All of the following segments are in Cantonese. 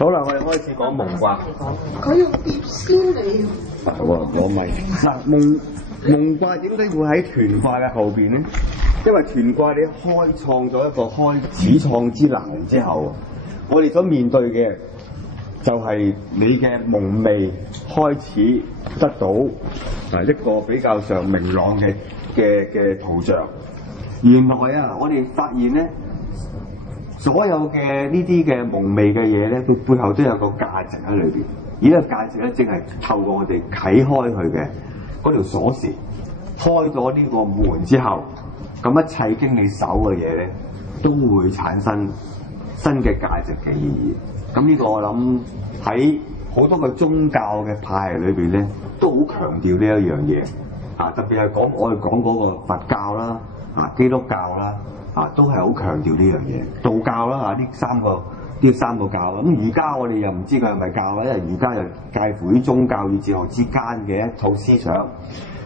好啦，我哋開始講蒙卦。佢用碟仙嚟。係喎，攞咪。嗱，蒙卦點解會喺屯卦嘅後邊咧？因為屯卦你開創咗一個開始創之難之後，我哋所面對嘅就係你嘅蒙昧開始得到一個比較上明朗嘅圖像。原來啊，我哋發現咧，所有嘅呢啲嘅蒙昧嘅嘢咧，佢背後都有個價值喺裏邊。而呢個價值咧，正係透過我哋啟開佢嘅嗰條鎖匙，開咗呢個門之後，咁一切經你手嘅嘢咧，都會產生新嘅價值嘅意義。咁呢個我諗喺好多個宗教嘅派系裏邊咧，都好強調呢一樣嘢。特別係我哋講嗰個佛教啦，基督教啦，都係好強調呢樣嘢。道教啦，呢三個教。咁儒家我哋又唔知佢係咪教啦，因為儒家又介乎於宗教與哲學之間嘅一套思想。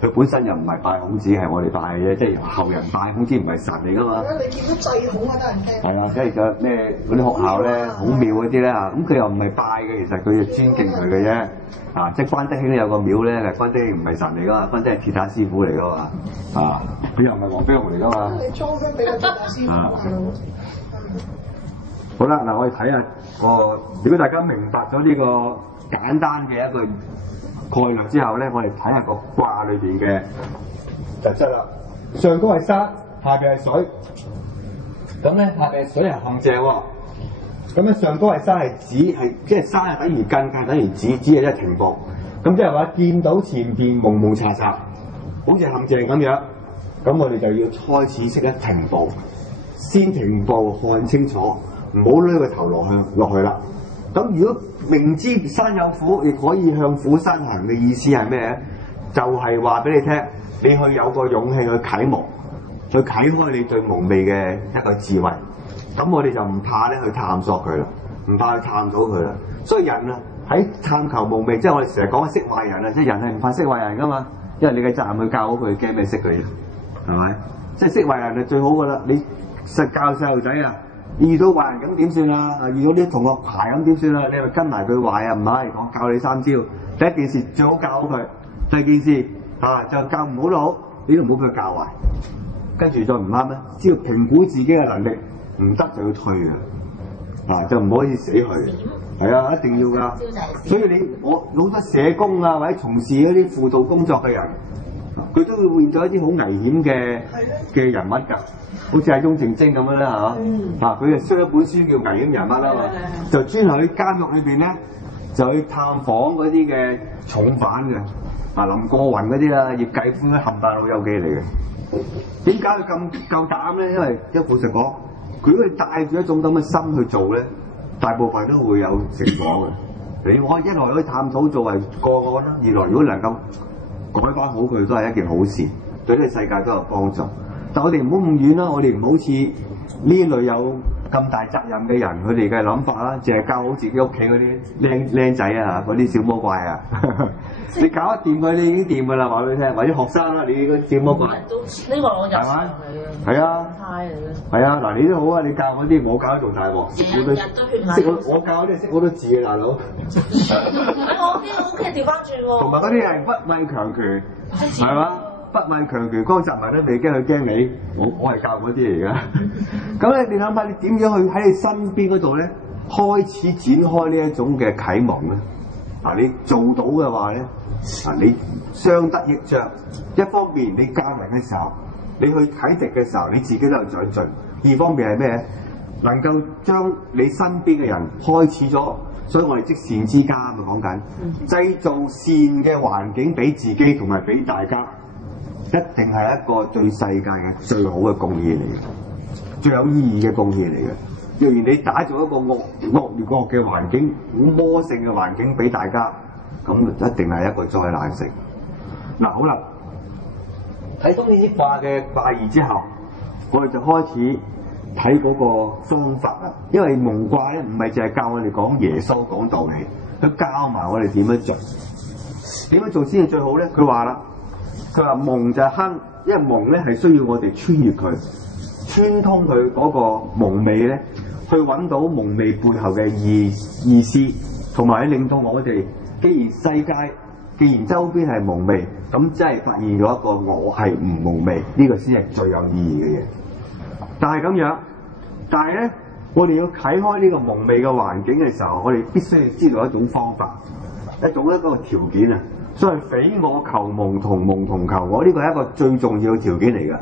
佢本身又唔係拜孔子，係我哋拜嘅啫，即係後人拜孔子唔係神嚟噶嘛。你見到祭孔啊，得人驚。係啊，跟住就咩嗰啲學校咧，孔廟嗰啲咧嚇，咁佢又唔係拜嘅，其實佢就尊敬佢嘅啫。即係關德興有個廟咧，關德興唔係神嚟噶嘛，關德興係鐵打師傅嚟噶嘛。佢又唔係黃飛鴻嚟噶嘛。你裝香俾個鐵打師傅係咯。好啦，嗱我哋睇下如果大家明白咗呢個簡單嘅一個概略之後咧，我哋睇下個卦裏邊嘅特質啦。上高係山，下邊係水。咁咧下邊水係陷阱喎。咁咧上高係山係指即係山係等於近，等於指係即係停步。咁即係話見到前邊蒙蒙查查，好似陷阱咁樣。咁我哋就要開始識得停步，先停步看清楚，唔好擸個頭落去啦。咁如果明知山有虎，亦可以向虎山行嘅意思係咩咧？就係話俾你聽，你去有個勇氣去啟蒙，去啟開你對蒙昧嘅一個智慧。咁我哋就唔怕咧去探索佢啦，唔怕去探到佢啦。所以人啊喺探求蒙昧，即係我哋成日講嘅識壞人啊，即係人係唔怕識壞人噶嘛，因為你嘅責任去教好佢，驚咩識佢，係咪？即係識壞人係最好噶啦。你實教細路仔啊！遇到壞人咁點算啊？遇到啲同學排咁點算啊？你咪跟埋佢壞啊？唔係，我教你3招。第一件事最好教好佢，第二件事就教唔好都好，你都唔好俾佢教壞。跟住再唔啱咧，只要評估自己嘅能力唔得就要退就唔可以死去。係啊，一定要㗎。所以我好多社工啊，或者從事嗰啲輔導工作嘅人，佢都會面對一啲好危險嘅人物㗎。好似係翁靜晶咁樣啦佢就出一本書叫《危險人物》啦嘛，就專係去監獄裏邊咧，就去探訪嗰啲嘅重犯嘅，林過雲嗰啲啦，葉繼歡啲冚唪唥老友記嚟嘅。點解佢咁夠膽咧？因為一老實講，佢如果帶住一種咁嘅心去做咧，大部分都會有成果嘅。我一來可以探討作為個案啦，二來如果能夠改翻好佢，都係一件好事，對呢個世界都有幫助。但我哋唔好咁遠啦，我哋唔好似呢類有咁大責任嘅人，佢哋嘅諗法啦，淨係教好自己屋企嗰啲僆仔啊，嗰啲小魔怪啊，你搞得掂佢，你已經掂㗎啦，話俾你聽，或者學生啦，你嗰啲小魔怪，都呢個我有係嘛？係啊，係啊，嗱你都好啊，你教嗰啲，我教得仲大鑊，識我教嗰啲識好多字嘅大佬。我啲屋企調翻轉喎。同埋嗰啲係不畏強權，係嘛？不問強權，江澤民都未驚佢驚你，我係教嗰啲嚟㗎。咁咧，你諗下，你點樣去喺你身邊嗰度咧，開始展開呢一種嘅啟蒙咧？你做到嘅話咧，你相得益彰。一方面你教人嘅時候，你去啟迪嘅時候，你自己都有長進；二方面係咩咧？能夠將你身邊嘅人開始咗，所以我哋積善之家咪講緊，製造善嘅環境俾自己同埋俾大家。一定係一個對世界嘅最好嘅貢獻嚟嘅，最有意義嘅貢獻嚟嘅。若然你打造一個惡嘅環境、魔性嘅環境俾大家，咁一定係一個災難性。嗱，好啦，睇到呢啲卦嘅卦義之後，我哋就開始睇嗰個方法啦。因為蒙卦咧唔係淨係教我哋講耶穌講道理，佢教埋我哋點樣做，點樣做先係最好咧？佢話啦。佢話蒙就係亨，因為蒙咧係需要我哋穿越佢，穿通佢嗰個蒙昧咧，去去揾到蒙昧背後嘅意思，同埋令到我哋，既然周邊係蒙昧，咁真係發現咗一個我係唔蒙昧，呢個先係最有意義嘅嘢。但係咧，我哋要啟開呢個蒙昧嘅環境嘅時候，我哋必須要知道一種方法，一個條件啊。所謂非我求蒙同蒙同求我，呢個係一個最重要嘅條件嚟㗎。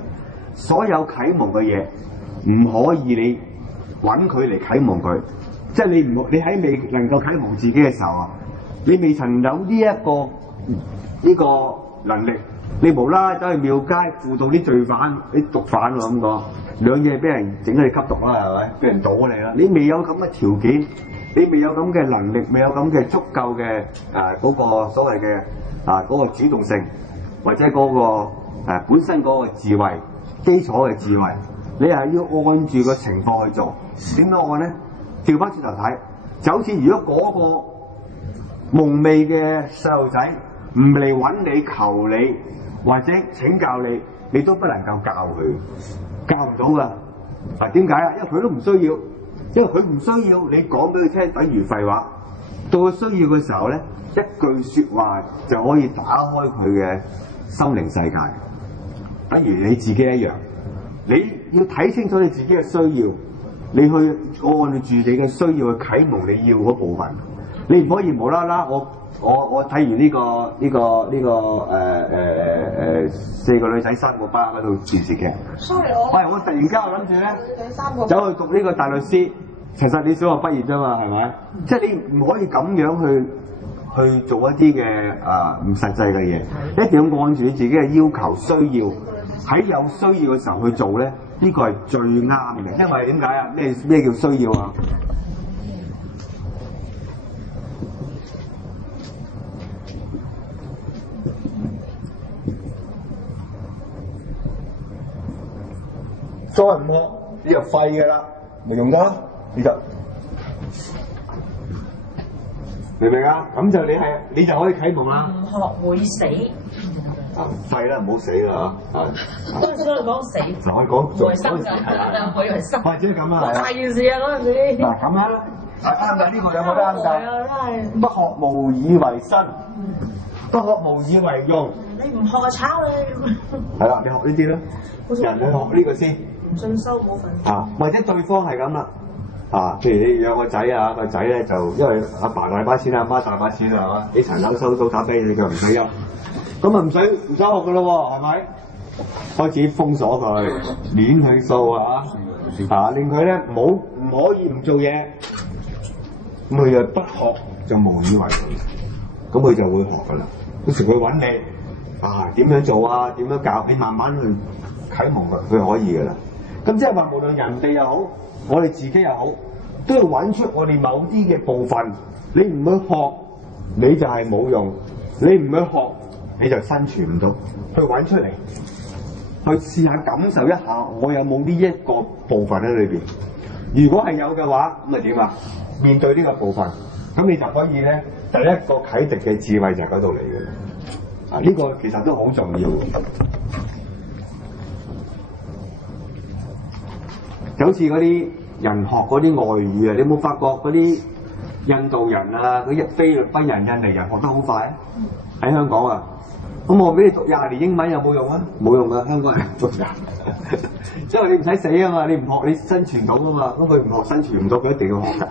所有啟蒙嘅嘢唔可以你揾佢嚟啟蒙佢，即係你喺未能夠啟蒙自己嘅時候啊，你未曾有呢個能力，你無啦啦走去廟街輔導啲罪犯、啲毒販喎咁講，兩嘢俾人整咗你吸毒啦，係咪？俾人倒你啦！你未有咁嘅條件，你未有咁嘅能力，未有咁嘅足夠嘅嗰個所謂嘅嗰個主動性，或者嗰個本身嗰個智慧基礎嘅智慧，你係要按住個情況去做。點樣按咧？調翻轉頭睇，就好似如果嗰個蒙昧嘅細路仔唔嚟揾你求你或者請教你，你都不能夠教佢，教唔到㗎。嗱，點解啊？因為佢都唔需要，因為佢唔需要你講俾佢聽，等於廢話。到佢需要嘅時候咧，一句説話就可以打開佢嘅心靈世界。等於你自己一樣，你要睇清楚你自己嘅需要，你去按住你嘅需要去啟蒙你要嗰部分。你唔可以無啦啦，我睇完呢個4個女仔3個巴嗰套電視劇。Sorry，我突然間我諗住咧，走去讀呢個大律師。其實你小學畢業啫嘛，係咪？即係你唔可以咁樣去做一啲嘅唔實際嘅嘢，一定要按住你自己嘅要求需要，喺有需要嘅時候去做咧，呢個係最啱嘅。因為點解啊？咩叫需要啊？再唔學呢就廢㗎啦，咪用得呢就明唔明啊？咁就你就可以啟蒙啦。唔學會死。廢啦，唔好死啦嚇！嗰陣時我哋講死，嗱我講做為生㗎，我以為生。或者咁啊，大件事啊嗰陣時。嗱咁啊，啱㗎，呢個有冇得啱㗎？係啊，真係。不學無以為生，不學無以為用。你唔學就炒你。係啦，你學呢啲啦，人去學呢個先。唔進修冇份。或者對方係咁啦。譬如你養個仔啊，個仔咧就因為阿爸大把錢，阿媽大把錢係嘛，幾層樓收打飛你，佢唔使休，咁啊唔使學㗎咯喎，係咪？開始封鎖佢，攣佢數啊，令佢咧唔可以唔做嘢，咁佢就不學就無以為繼，咁佢就會學㗎啦。到時佢揾你點樣做啊？點樣教？你慢慢去啟蒙佢，佢可以㗎啦。咁即係話無論人哋又好，我哋自己又好，都要揾出我哋某啲嘅部分。你唔去學，你就係冇用；你唔去學，你就生存唔到。去揾出嚟，去試下感受一下，我有冇呢一個部分喺裏邊？如果係有嘅話，咁咪點啊？面對呢個部分，咁你就可以咧，第一個啟迪嘅智慧就喺嗰度嚟嘅啦。呢個其實都好重要。就好似嗰啲人學嗰啲外語啊，你有冇發覺嗰啲印度人啊、嗰啲菲律賓人、印尼人學得好快啊？喺香港啊，咁我俾你讀20年英文有冇用啊？冇用啊！香港人讀㗎，因為你唔使死啊嘛，你唔學你生存到啊嘛，咁佢唔學生存唔到，佢一定要學。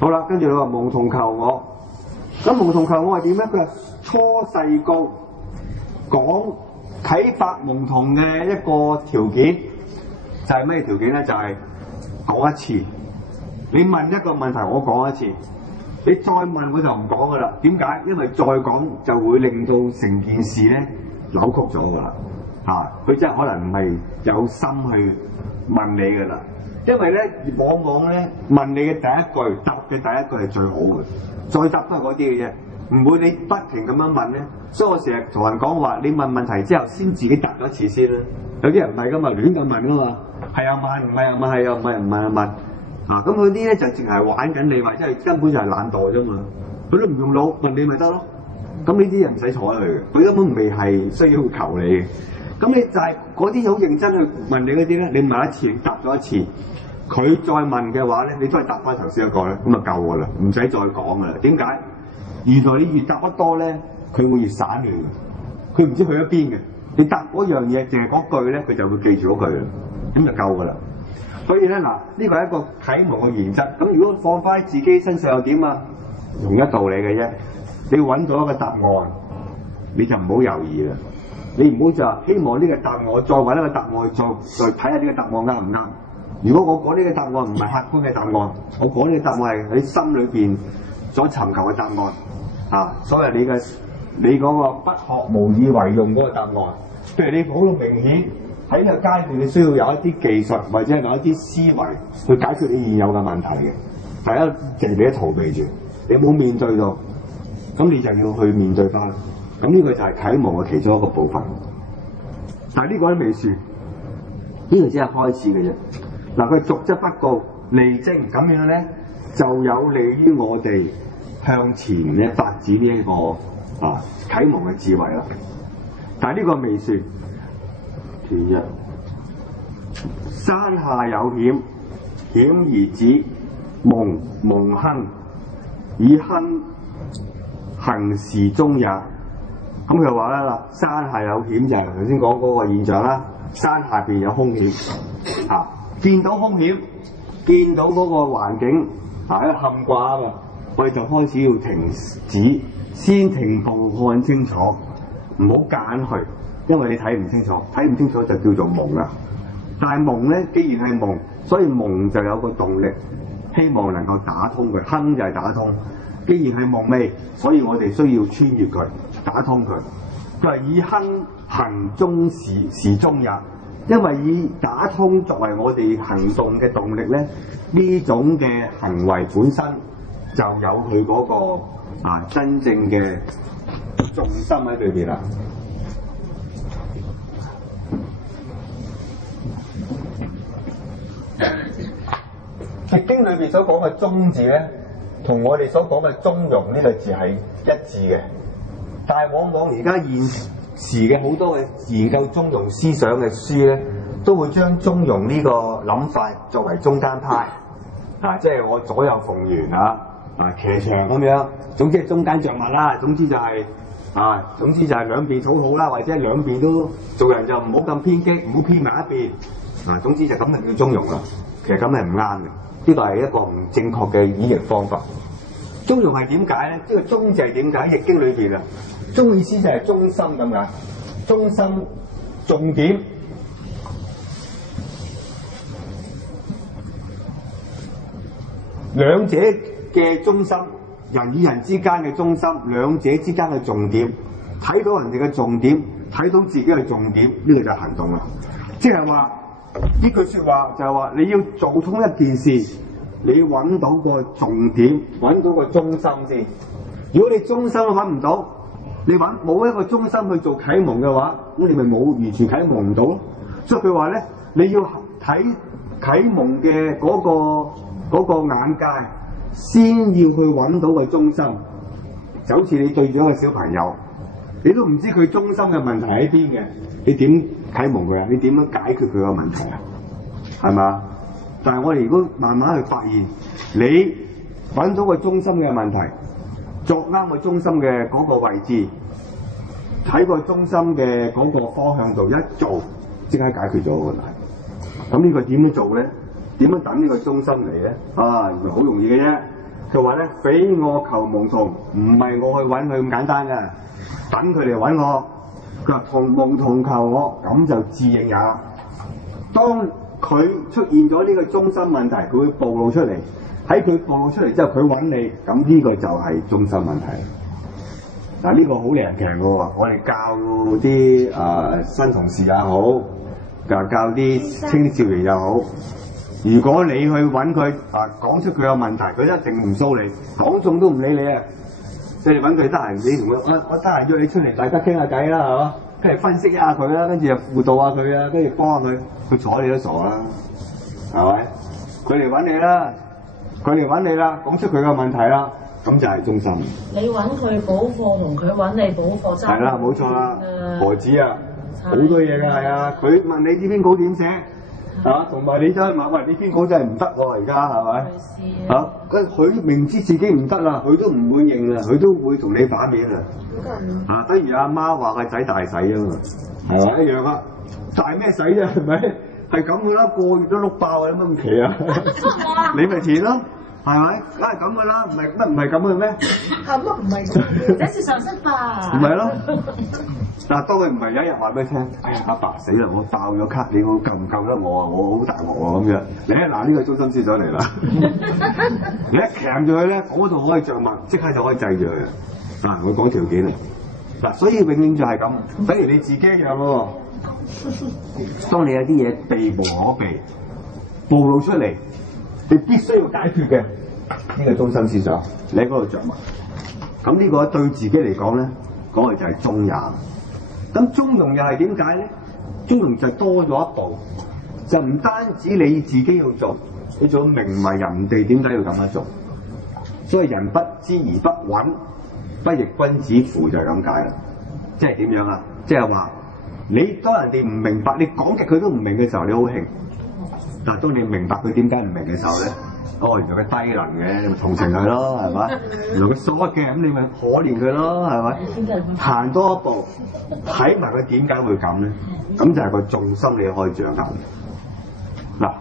好啦，跟住你話蒙同求我，咁蒙同求我係點咧？佢係初世高講。啟發蒙同嘅一個條件就係咩條件咧？就係講一次。你問一個問題，我講一次；你再問我就唔講噶啦。點解？因為再講就會令到成件事咧扭曲咗噶啦。佢真係可能唔係有心去問你噶啦。因為咧，往往咧問你嘅第一句答嘅第一句係最好嘅，再答都係嗰啲嘅啫。唔會你不停咁樣問咧，所以我成日同人講話，你問問題之後先自己答咗一次先啦。有啲人唔係噶嘛，亂咁問噶嘛，係啊問，唔係啊問，係啊唔係啊問。咁嗰啲咧就淨係玩緊你，或者係根本就係懶惰啫嘛。佢都唔用腦問你咪得咯。咁呢啲人唔使睬佢嘅，佢根本未係需要求你嘅。咁你就係嗰啲好認真去問你嗰啲咧，你問一次答咗一次，佢再問嘅話咧，你都係答翻頭先一個咧，咁就夠㗎啦，唔使再講㗎啦。點解？原來你越答得多咧，佢會越散亂嘅，佢唔知去咗邊嘅。你答嗰樣嘢，淨係嗰句咧，佢就會記住嗰句啦，咁就夠㗎啦。所以咧嗱，呢個係一個啟蒙嘅原則。咁如果放翻喺自己身上又點啊？同一道理嘅啫。你揾到一個答案，你就唔好猶豫啦。你唔好就話希望呢個答案，再揾一個答案，再睇下呢個答案啱唔啱。如果我講呢個答案唔係客觀嘅答案，我講呢個答案係你心裏邊所尋求嘅答案啊，所謂你嗰個不學無以為用嗰個答案。譬如你好到明顯喺呢個階段，你需要有一啲技術或者有一啲思維去解決你現有嘅問題嘅，大家淨係俾逃避住，你冇面對到，咁你就要去面對翻。咁呢個就係啟蒙嘅其中一個部分。但係呢個都未算，呢個只係開始嘅啫。嗱，佢逐則不告，釐證咁樣咧，就有利於我哋向前咧發展呢一個啟蒙嘅智慧啦。但係呢個未算，斷一山下有險，險而止，蒙亨，以亨行時中也。咁佢話啦，山下有險就係頭先講嗰個現象啦。山下邊有兇險啊，見到兇險，見到嗰個環境喺度坎卦啊嘛，我哋就開始要停止，先停步看清楚，唔好揀去，因為你睇唔清楚，睇唔清楚就叫做蒙啦。但係蒙咧，既然係蒙，所以蒙就有個動力，希望能夠打通佢，亨就係打通。既然係蒙昧，所以我哋需要穿越佢，打通佢。佢話以亨行中時中也，因為以打通作為我哋行動嘅動力咧，呢種嘅行為本身就有佢嗰個真正嘅重心喺裏邊啦。易經裏邊所講嘅中字咧，同我哋所講嘅中庸呢個字係一致嘅，但係往往而家現時嘅好多嘅研究中庸思想嘅書咧，都會將中庸呢個諗法作為中間派，即係我左右逢源騎牆咁樣，總之係中間着物啦，總之就係兩邊討好啦，或者兩邊都做人就唔好咁偏激，唔好偏埋一邊，總之就咁就叫中庸啦。其實咁係唔啱嘅。呢個係一個唔正確嘅演繹方法。中庸係點解咧？呢個中字係點解？喺易經裏邊啊，中意思就係中心咁解，中心重點。兩者嘅中心，人與人之間嘅中心，兩者之間嘅重點，睇到人哋嘅重點，睇到自己嘅重點，呢個就係行動啦。即係話。呢句說話就係話你要做通一件事，你要揾到個重點，揾到個中心先。如果你中心都揾唔到，你冇一個中心去做啟蒙嘅話，咁你咪冇完全啟蒙唔到咯。所以佢話咧，你要睇啟蒙嘅嗰個眼界，先要去揾到個中心。就好似你對住一個小朋友，你都唔知佢中心嘅問題喺邊嘅，你點啟蒙佢啊？你點樣解決佢個問題啊？係嘛？但係我哋如果慢慢去發現，你揾到個中心嘅問題，作啱個中心嘅嗰個位置，喺個中心嘅嗰個方向度一做，即刻解決咗個問題。咁呢個點樣做咧？點樣等呢個中心嚟咧？原來好容易嘅啫。佢話咧，非我求蒙同，唔係我去揾佢咁簡單嘅，等佢嚟揾我。佢話同蒙同求我，咁就自應也。當佢出現咗呢個中心問題，佢會暴露出嚟。喺佢暴露出嚟之後，佢揾你，咁呢個就係中心問題。嗱，呢個好靈強嘅喎，我哋教啲新同事也好，教啲青少年又好。如果你去揾佢講出佢有問題，佢一定唔騷你，講中都唔理你啊！即係揾佢得閒，你同佢我得閒約你出嚟，大家傾下偈啦，係嘛？跟住分析一下佢啦，跟住又輔導下佢啊，跟住幫下佢，佢睬你都傻啦，係咪？佢嚟揾你啦，講出佢嘅問題啦，咁就係中心。你揾佢補課同佢揾你補課真係。係啦，冇錯啦，何止啊！好多嘢㗎係啊！佢問你呢篇稿點寫啊？同埋你真係問喂，呢篇稿真係唔得喎，而家係咪？啊，佢明知自己唔得啦，佢都唔會認啊，佢都會同你反面啊！啊，等於阿媽話個仔大洗啊嘛，係嘛一樣啊！大咩洗啫？係咪？係咁噶啦，個月都碌爆啊！有乜咁奇啊？你咪錢咯，係咪？梗係咁噶啦，唔係咁嘅咩？係乜唔係咁？這是常識吧？唔係咯。嗱，當佢唔係有一日話俾你聽，哎呀阿爸死啦，我爆咗卡，你夠唔夠得我啊？我好大鑊啊咁樣。你一嗱呢個中心思想嚟啦，你一鉗住佢咧，嗰度可以着墨，即刻就可以制住佢嘅。嗱，我講條件啊。嗱，所以永遠就係咁，等於你自己一樣咯。當你有啲嘢避無可避，暴露出嚟，你必須要解決嘅呢個中心思想，你喺嗰度着墨。咁呢個對自己嚟講咧，講嘅就係中也。咁中庸又係點解咧？中庸就多咗一步，就唔單止你自己要做，你仲要明埋人哋點解要咁樣做。所以人不知而不慍，不亦君子乎就係咁解啦。即係點樣啊？即係話你當人哋唔明白，你講極佢都唔明嘅時候，你好興。但係當你明白佢點解唔明嘅時候咧，哦，原來佢低能嘅，你咪同情佢咯，係咪？原來佢傻嘅，咁你咪可憐佢咯，係咪？行多一步，睇埋佢點解會咁咧，咁就係個重心你可以掌握。嗱，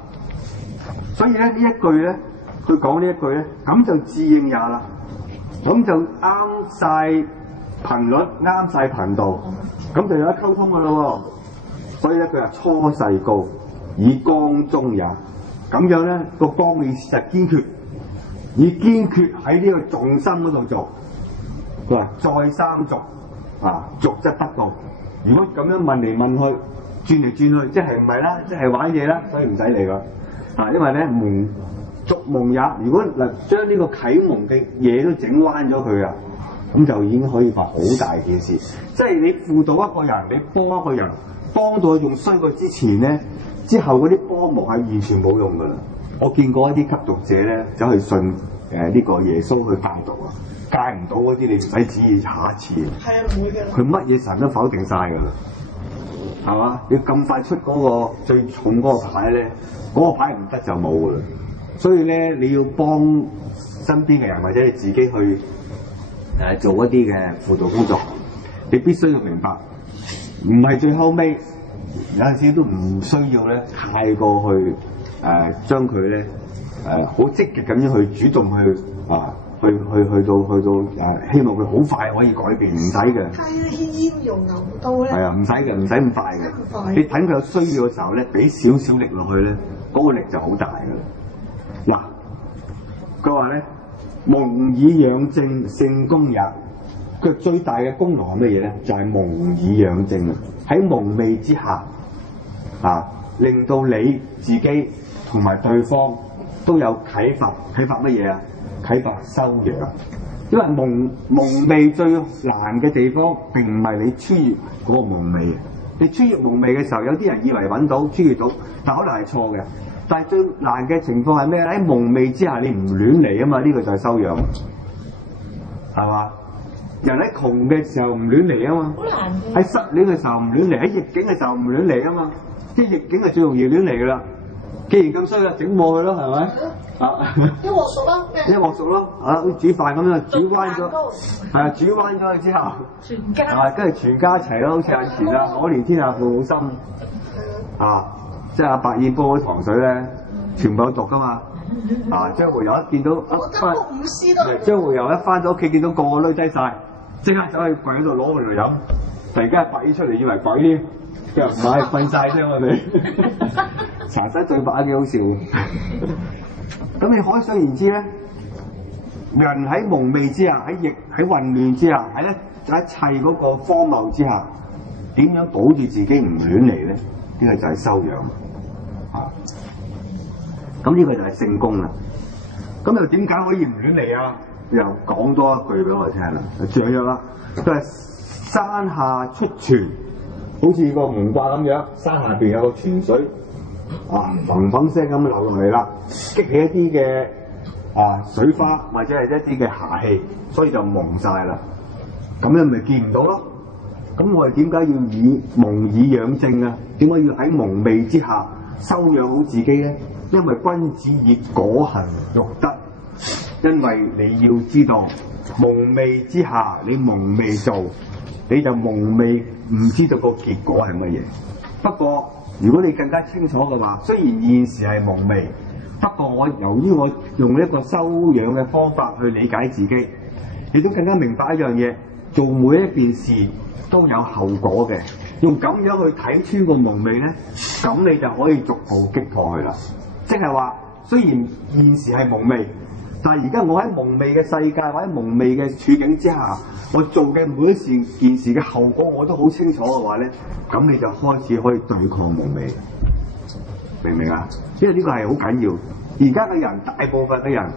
所以咧呢一句咧，佢講呢一句咧，咁就自應也啦，咁就啱晒頻率，啱晒頻道，咁就有得溝通噶咯喎。所以咧佢話初世高，以剛中也。咁樣咧個剛嘅意思就堅決，以堅決喺呢個重心嗰度做。佢話再三續啊，續則得道。如果咁樣問嚟問去，轉嚟轉去，即係唔係啦，即係玩嘢啦，所以唔使理啦。啊，因為咧續蒙也，如果嗱將呢個啟蒙嘅嘢都整彎咗佢啊，咁就已經可以話好大件事。即係你輔導一個人，你幫一個人，幫到佢仲衰過之前咧。之後嗰啲幫忙係完全冇用㗎啦！我見過一啲吸毒者咧，走去信呢個耶穌去戒毒啊，戒唔到嗰啲你唔使旨意下一次。係啊，唔會嘅。佢乜嘢神都否定晒㗎啦，係嘛？你咁快出嗰個最重嗰個牌咧，嗰個牌唔得就冇㗎啦。所以咧，你要幫身邊嘅人或者你自己去做一啲嘅輔導工作，你必須要明白，唔係最後尾。有陣時都唔需要咧，太過去將佢咧好積極咁樣去主動去去到希望佢好快可以改變，唔使嘅。雞煙用牛刀咧。係啊，唔使嘅，唔使咁快嘅。你等佢有需要嘅時候咧，俾少少力落去咧，嗰個力就好大㗎啦。嗱，佢話咧，蒙以養正，聖功也。佢最大嘅功勞係乜嘢咧？就係蒙以養正啊！喺蒙昧之下啊，令到你自己同埋對方都有啟發。啟發乜嘢啊？啟發修養。因為蒙昧最難嘅地方並唔係你穿越嗰個蒙昧啊！你穿越蒙昧嘅時候，有啲人以為揾到穿越到，但可能係錯嘅。但係最難嘅情況係咩咧？喺蒙昧之下，你唔亂嚟啊嘛！呢個就係修養，係嘛？人喺窮嘅時候唔亂嚟啊嘛，喺失戀嘅時候唔亂嚟，喺逆境嘅時候唔亂嚟啊嘛，啲逆境係最容易亂嚟噶啦。既然咁衰啦，整過佢咯，係咪？一鑊熟啦，一鑊熟咯，好似煮飯咁樣，煮彎咗，係啊，煮彎咗佢之後，全家係跟住全家一齊咯，好似眼前啊，可憐天下父母心啊，即係阿白燕煲嗰糖水咧，全部有毒噶嘛。啊！張會友一見到張會友一翻到屋企，見到個個攣低晒，即刻走去櫃嗰度攞嚟飲。突然間白衣出嚟，以為鬼添，佢話唔係瞓晒啫，我哋茶室對白幾好笑。咁你可想而知咧，人喺蒙昧之下，喺混亂之下，喺一切嗰個荒謬之下，點樣保住自己唔亂嚟咧？呢個就係修養啊！咁呢個就係聖功啦。咁又點解可以唔亂嚟啊？又講多一句俾我哋聽啦。象約啦，佢係山下出泉，好似個蒙卦咁樣，山下邊有個泉水，砰砰聲咁流落嚟啦，激起一啲嘅水花或者係一啲嘅霞氣，所以就蒙晒啦。咁你咪見唔到咯。咁我哋點解要蒙以養正啊？點解要喺蒙昧之下修養好自己咧？因為君子以果行育德。因為你要知道蒙昧之下，你蒙昧做，你就蒙昧唔知道個結果係乜嘢。不過如果你更加清楚嘅話，雖然現時係蒙昧，不過由於我用一個修養嘅方法去理解自己，亦都更加明白一樣嘢，做每一件事都有後果嘅。用咁樣去睇穿個蒙昧咧，咁你就可以逐步擊破佢啦。即係話，雖然現時係蒙昧，但係而家我喺蒙昧嘅世界或者蒙昧嘅處境之下，我做嘅每一件事嘅後果我都好清楚嘅話咧，咁你就開始可以對抗蒙昧，明唔明啊？因為呢個係好緊要。而家嘅人，大部分嘅人，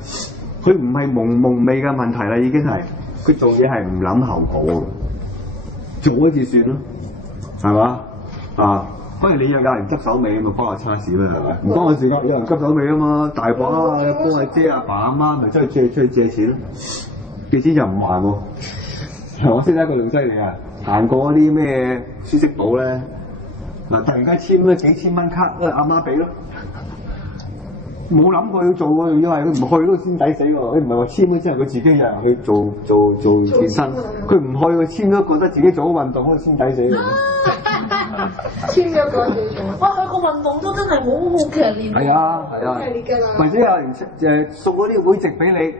佢唔係蒙昧嘅問題啦，已經係佢做嘢係唔諗後果嘅，做一次算咯，係嘛？啊！不如你有人執手尾咪幫下叉事啦，係咪？唔關我事㗎，有人執手尾啊嘛，大把幫阿姐阿爸阿媽咪出去借錢咯，借錢就唔還喎。我識得一個仲犀利啊，行過嗰啲咩舒適寶咧，嗱突然間簽咗幾千蚊卡，阿媽俾咯，冇諗過要做喎，因為佢唔去都先抵死喎。佢唔係話簽咗之後佢自己有人去做健身，佢唔去佢簽咗覺得自己做好運動嗰先抵死喎。簽咗個叫做，哇！佢個運動都真係好劇烈。係啊，好劇烈㗎啦。或者有人送嗰啲會籍俾你，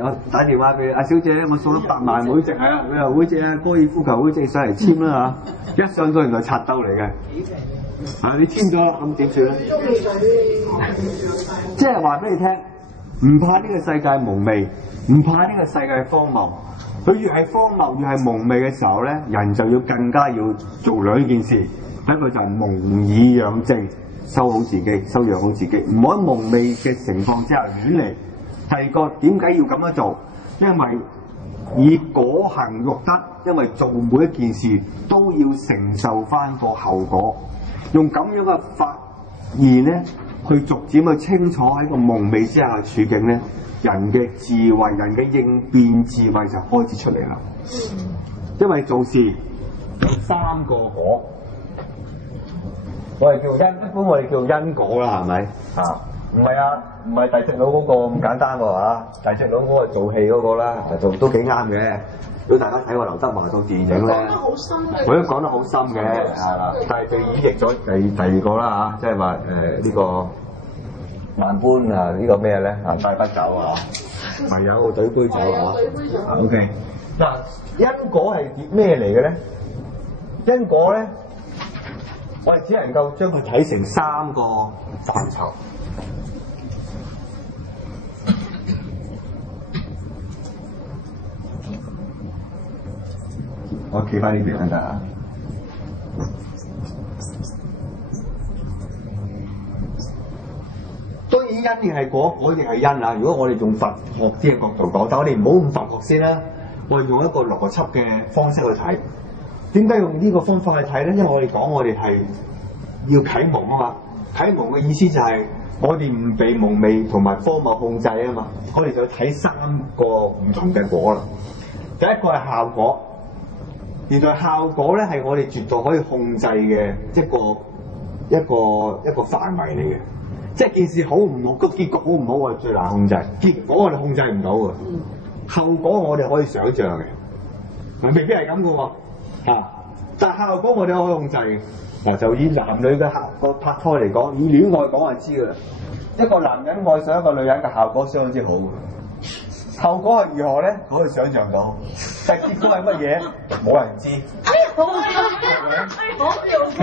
我打電話俾阿小姐，我送咗100萬會籍，係啊，佢話會籍啊，高爾夫球會籍上嚟簽啦嚇，一上到原來拆兜嚟嘅，你簽咗咁點算咧？即係話俾你聽，唔怕呢個世界蒙昧，唔怕呢個世界荒謬。佢越係荒謬越係蒙昧嘅時候咧，人就要更加要做2件事。第一個就係蒙以養正，修好自己，修養好自己，唔好喺蒙昧嘅情況之下亂嚟。第二個點解要咁樣做？因為以果行育德，因為做每一件事都要承受翻個後果。用咁樣嘅發現咧，去逐漸去清楚喺個蒙昧之下嘅處境咧，人嘅智慧、人嘅應變智慧就開始出嚟啦。因為做事有3個果，我哋叫因，一般我哋叫因果啦，係咪？唔係啊，唔係大隻佬嗰個咁簡單喎嚇，大隻佬嗰個做戲嗰個啦，做都幾啱嘅。如果大家睇過劉德華套電影咧，我都講得好深嘅，係啦，但係佢演繹咗第二個啦嚇，即係話呢個萬般啊呢個咩咧帶不走啊，唯有對杯酒啊。OK， 嗱，因果係咩嚟嘅咧？因果咧，我哋只能夠將佢睇成3個範疇。我企翻呢邊得唔得啊？當然因亦係果，果亦係因啊！如果我哋用佛學啲嘅角度講，但我哋唔好咁佛學先啦，我哋用一個邏輯嘅方式去睇。點解用呢個方法去睇咧？因為我哋講我哋係要啟蒙啊嘛。啟蒙嘅意思就係我哋唔被蒙昧同埋荒謬控制啊嘛。我哋就要睇3個唔同嘅果啦。第一個係效果。原來效果咧係我哋絕對可以控制嘅一個範圍嚟嘅，即係件事好唔好，個結果好唔好，我哋最難控制。結果我哋控制唔到嘅，後果我哋可以想像嘅，未必係咁嘅喎，但係效果我哋可以控制嘅。嗱，就以男女嘅個拍拖嚟講，以戀愛講就知㗎啦。一個男人愛上一個女人嘅效果相當之好嘅。後果係如何咧？可以想像到，但係結果係乜嘢？冇人知。哎呀，好笑嘅，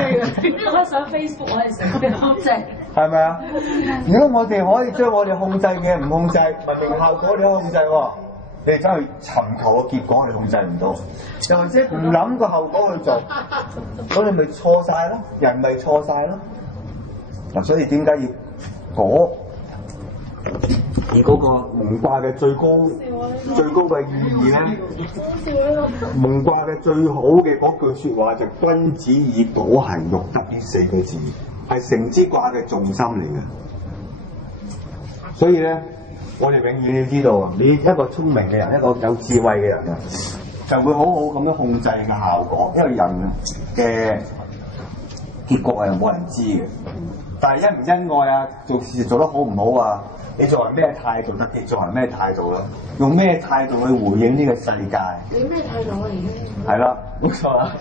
我上 Facebook 我係成日好正。係咪啊？如果我哋可以將我哋控制嘅唔控制，文明效果你可以控制喎，你哋走去尋求個結果，你控制唔到，又或者唔諗個後果去做，咁你咪錯晒咯，人咪錯晒咯。嗱，所以點解要果？而嗰個蒙卦嘅最高嘅意義咧，蒙卦嘅最好嘅嗰句説話就君子以果行育德呢4個字，係成支卦嘅重心嚟嘅。所以咧，我哋永遠要知道，你一個聰明嘅人，一個有智慧嘅人啊，就會好好咁樣控制個效果，因為人嘅結局係冇人知嘅。但係恩唔恩愛啊，做事做得好唔好啊，你作為咩態度得？你作為咩態度啦？用咩態度去回應呢個世界？你咩態度啊？而家係啦，冇錯啦。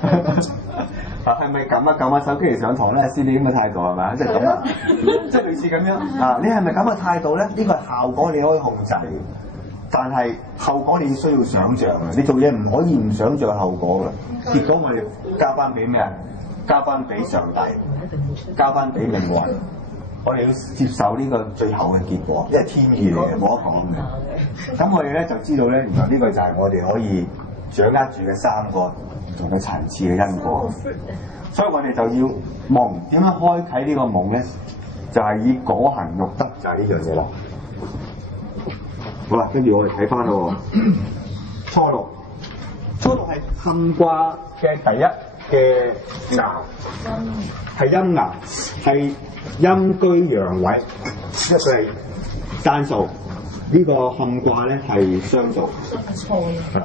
係咪撳一撳手機嚟上堂咧？先你咁嘅態度係咪啊？即係咁啊，即係類似咁樣啊！你係咪咁嘅態度咧？呢個係效果你可以控制嘅，但係後果你需要想像嘅。你做嘢唔可以唔想像後果嘅。結果我哋交翻俾咩啊？交翻俾上帝，交翻俾命運。我哋要接受呢個最後嘅結果，因為天意嚟嘅，冇得講嘅。咁我哋咧就知道咧，原來呢個就係我哋可以掌握住嘅3個唔同嘅層次嘅因果。所以我哋就要夢，點樣開啟呢個夢咧？就係以果行育德，就係呢樣嘢啦。好啦，跟住我哋睇翻咯。初六係坎卦嘅第一嘅爻，係陰爻，係陰居陽位，因為佢係單數。呢個坎卦咧係雙數，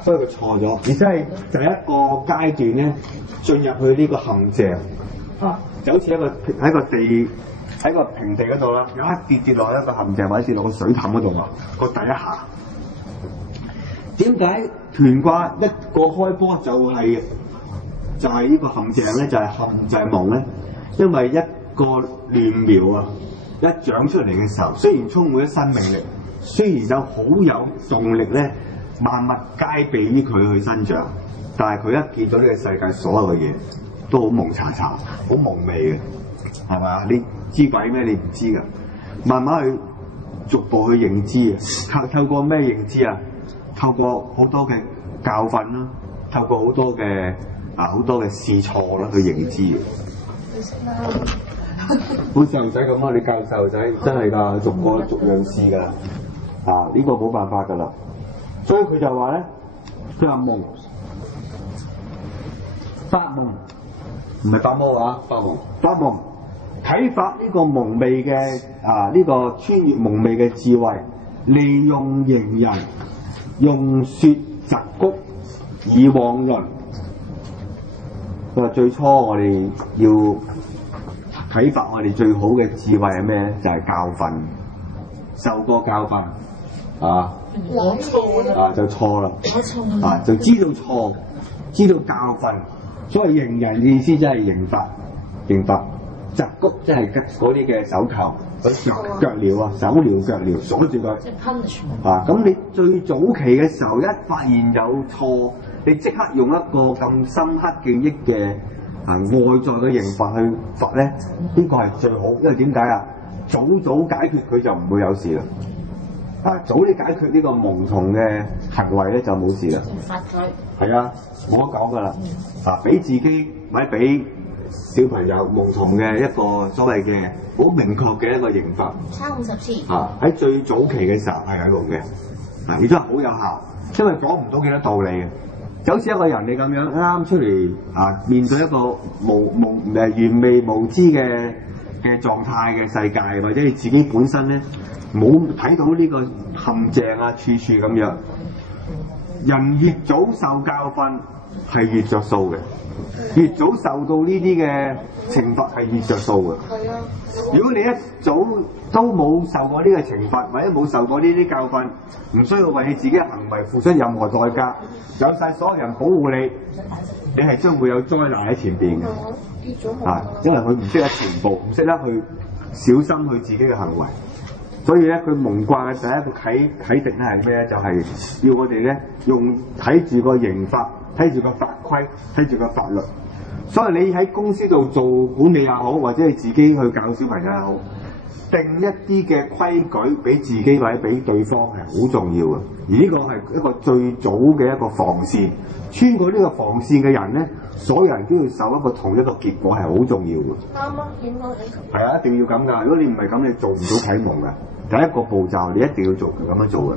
所以佢錯咗，而且係第一個階段咧進入去呢個陷阱，就好似喺個平地嗰度啦，有一跌落一個陷阱，或者跌落個水凼嗰度啊，個第一下。點解屯卦一個開波就係呢個陷阱咧？就係陷阱夢咧？因為一個嫩苗啊，一長出嚟嘅時候，雖然充滿咗生命力。雖然有好有動力咧，萬物皆備於佢去生長，但係佢一見到呢個世界所有嘅嘢都好蒙查查、好蒙昧嘅，係咪啊？你知鬼咩？你唔知㗎，慢慢去逐步去認知啊！透過咩認知啊？透過好多嘅教訓啦，透過好多嘅試錯啦去認知嘅。你識啦，好細路仔咁啊！你教細路仔真係㗎，逐個逐樣試㗎。呢個冇辦法㗎啦，所以佢就話咧，佢話夢發夢唔係發夢啊，發夢啟發呢個蒙昧嘅呢個穿越蒙昧嘅智慧，利用形人，用説疾谷以往論。佢話最初我哋要啟發我哋最好嘅智慧係咩咧？就係教訓，受過教訓。我錯就錯啦，我錯就知道錯，知道教訓。所謂刑人嘅意思即係刑罰，疾谷即係嗰啲嘅手扣，嗰啲腳鐐啊，手鐐腳鐐鎖住佢。即係 punishment。咁你最早期嘅時候一發現有錯，你即刻用一個咁深刻記憶嘅外在嘅刑罰去罰咧，呢個係最好，因為點解啊？早解決佢就唔會有事啦。早啲解決呢個蒙童嘅行為咧，就冇事啦。罰佢。係啊，冇得講㗎啦。俾自己或者俾小朋友蒙童嘅一個所謂嘅好明確嘅一個刑罰。抄50次。喺最早期嘅時候係有用嘅，亦都係好有效，因為講唔到幾多道理嘅。就好似一個人你咁樣啱出嚟面對一個完美無知嘅狀態嘅世界，或者你自己本身咧。冇睇到呢個陷阱處處咁樣，人越早受教訓係越着數嘅，越早受到呢啲嘅懲罰係越着數嘅。係啊，如果你一早都冇受過呢個懲罰，或者冇受過呢啲教訓，唔需要為你自己嘅行為付出任何代價，有晒所有人保護你，你係將會有災難喺前邊嘅。跌咗因為佢唔識得全部，唔識得去小心佢自己嘅行為。所以咧，佢蒙卦嘅第一個啟迪咧係咩咧？就係要我哋咧用睇住個刑法，睇住個法規，睇住個法律。所以你喺公司度做管理也好，或者你自己去教小朋友也好，定一啲嘅規矩俾自己或者俾對方係好重要嘅。而呢個係一個最早嘅一個防線。穿過呢個防線嘅人咧，所有人都要受一個同一個結果係好重要嘅。啱啊，點解？係啊，一定要咁㗎。如果你唔係咁，你做唔到啟蒙㗎。第一個步驟你一定要做咁樣做嘅，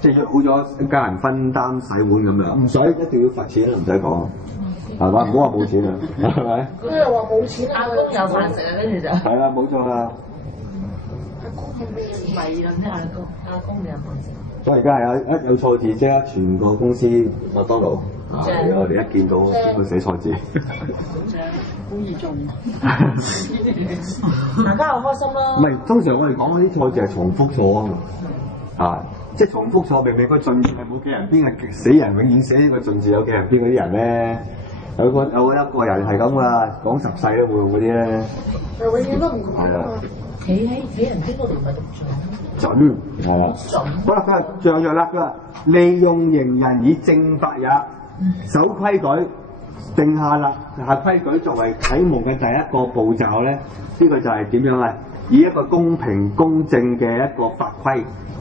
即係約好咗一家人分擔洗碗咁樣，唔使一定要罰錢啦，唔使講，係嘛？唔好話冇錢啊，係咪？佢又話冇錢，打工有飯食啊，跟住就係啦，冇錯啦。迷論啲阿公嘅文字。所以而家係有錯字，即刻全個公司麥當勞我哋一見到都寫錯字。好易中，大家又開心啦。唔係，通常我哋講嗰啲錯字係重複錯啊嘛，即係重複錯，明明個進字係冇記人邊嘅，死人永遠寫呢個進字有記人邊嗰啲人咧，有一個人係咁噶，講10世都會用嗰啲咧，永遠都唔講啊。企人邊嗰度唔係讀準係啦。好啦，佢話象約啦，佢話利用刑人以正法也，守規矩，定下規矩作為啟蒙嘅第一個步驟咧，呢個就係點樣啊？以一個公平公正嘅一個法規